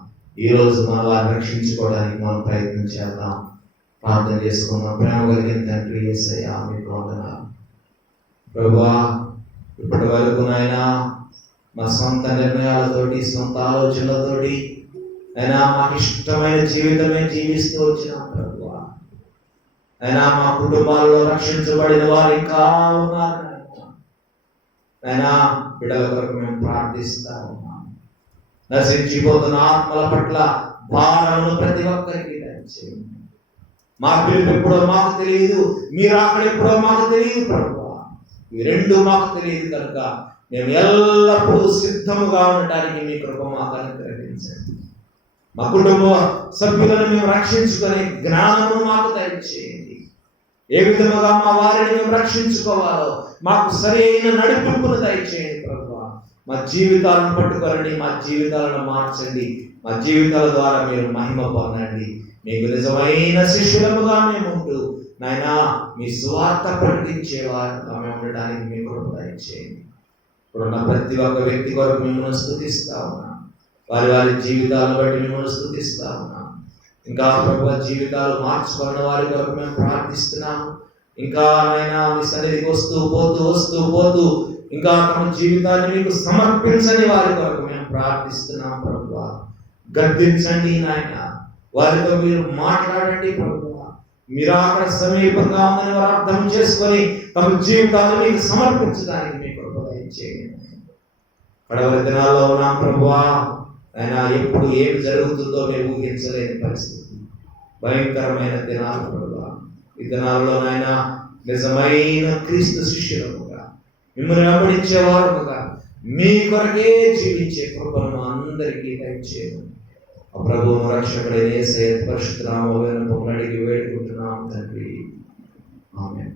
ఈ రోజు మన వారిని రక్షించుకోవడానికి మనం ప్రయత్నం చేద్దాం. ప్రార్థన చేసుకుందాం. ప్రేమ కలిగిన తండ్రి యేసయ్యా, మీకు వందనాలు ప్రభువా. ఇప్పటి వరకు నాయనా మా సొంత నిర్ణయాలతోటి, సొంత ఆలోచనలతోటి అయినా మాకు ఇష్టమైన జీవితమే జీవిస్తూ వచ్చినాం ప్రభువా. అయినా మా కుటుంబాల్లో రక్షించబడిన వారు ఇంకా ఉన్నారు అయినా బిడ్డల కొరకు మేము ప్రార్థిస్తా ఉన్నాం. నశించిపోతున్న ఆత్మల పట్ల భారమును ప్రతి ఒక్కరికి దయచేయండి. మా పిలుపు ఎప్పుడో మాకు తెలియదు, మీరు అక్కడ ఎప్పుడో మాకు తెలియదు ప్రభువా. ఈ రెండు మాకు తెలియదు కనుక మేము ఎల్లప్పుడూ సిద్ధముగా ఉండటానికి మీ కృప మాకు అనుగ్రహించండి. మా కుటుంబ సభ్యులను మేము రక్షించుకునే జ్ఞానము మాకు దయచేయండి. ఏ విధముగా మా వారిని మేము రక్షించుకోవాలో మాకు సరైన నడిపింపును దయచేయండి ప్రభువా. మా జీవితాలను పట్టుకోరండి, మా జీవితాలను మార్చండి. మా జీవితాల ద్వారా మీరు మహిమ పొందండి. మీకు నిజమైన శిష్యులముగా మేము ఉంటూ నాయనా మీ సువార్త ప్రకటించేవారు మేము ఉండడానికి మీ కృప దయచేయండి. ఇప్పుడున్న ప్రతి ఒక్క వ్యక్తి కొరకు మిమ్మల్ని స్తుతిస్తా ఉన్నాం. వారి జీవితాలను బట్టి మిమ్మల్ని స్తుతిస్తా ఉన్నాం. ఇంకా ప్రభు జీవితాలు మార్చుకున్న వారి కొరకు మేము ప్రార్థిస్తున్నాము. ఇంకా నాయన మీ సన్నిధికి వస్తూ పోతూ ఇంకా తమ జీవితాన్ని మీకు సమర్పించని వారి కొరకు మేము ప్రార్థిస్తున్నాం ప్రభువా. గద్దించండి నాయన, వారితో మీరు మాట్లాడండి ప్రభువా. మీరు అక్కడ సమీపంగా ఉందని వారు అర్థం చేసుకొని తమ జీవితాన్ని మీకు సమర్పించడానికి మీ కృప దయచేయండి. కడవరి దినాల్లో ఉన్నాం ప్రభువా. ఆయన ఎప్పుడు ఏమి జరుగుతుందో మేము ఊహించలేని పరిస్థితి, భయంకరమైన దినాలు ప్రభువా. ఈ దినాల్లో నాయన నిజమైన క్రీస్తు శిష్యులముగా, మిమ్మల్ని వెంబడించేవారుగా, మీ కొరకే జీవించే కృపను అందరికీ దయచేయండి. ఆ ప్రభువును రక్షకుడైన యేసయ్య పరిశుద్ధ నామములో అడిగి వేడుకుంటున్నాం తండ్రి. ఆమేన్.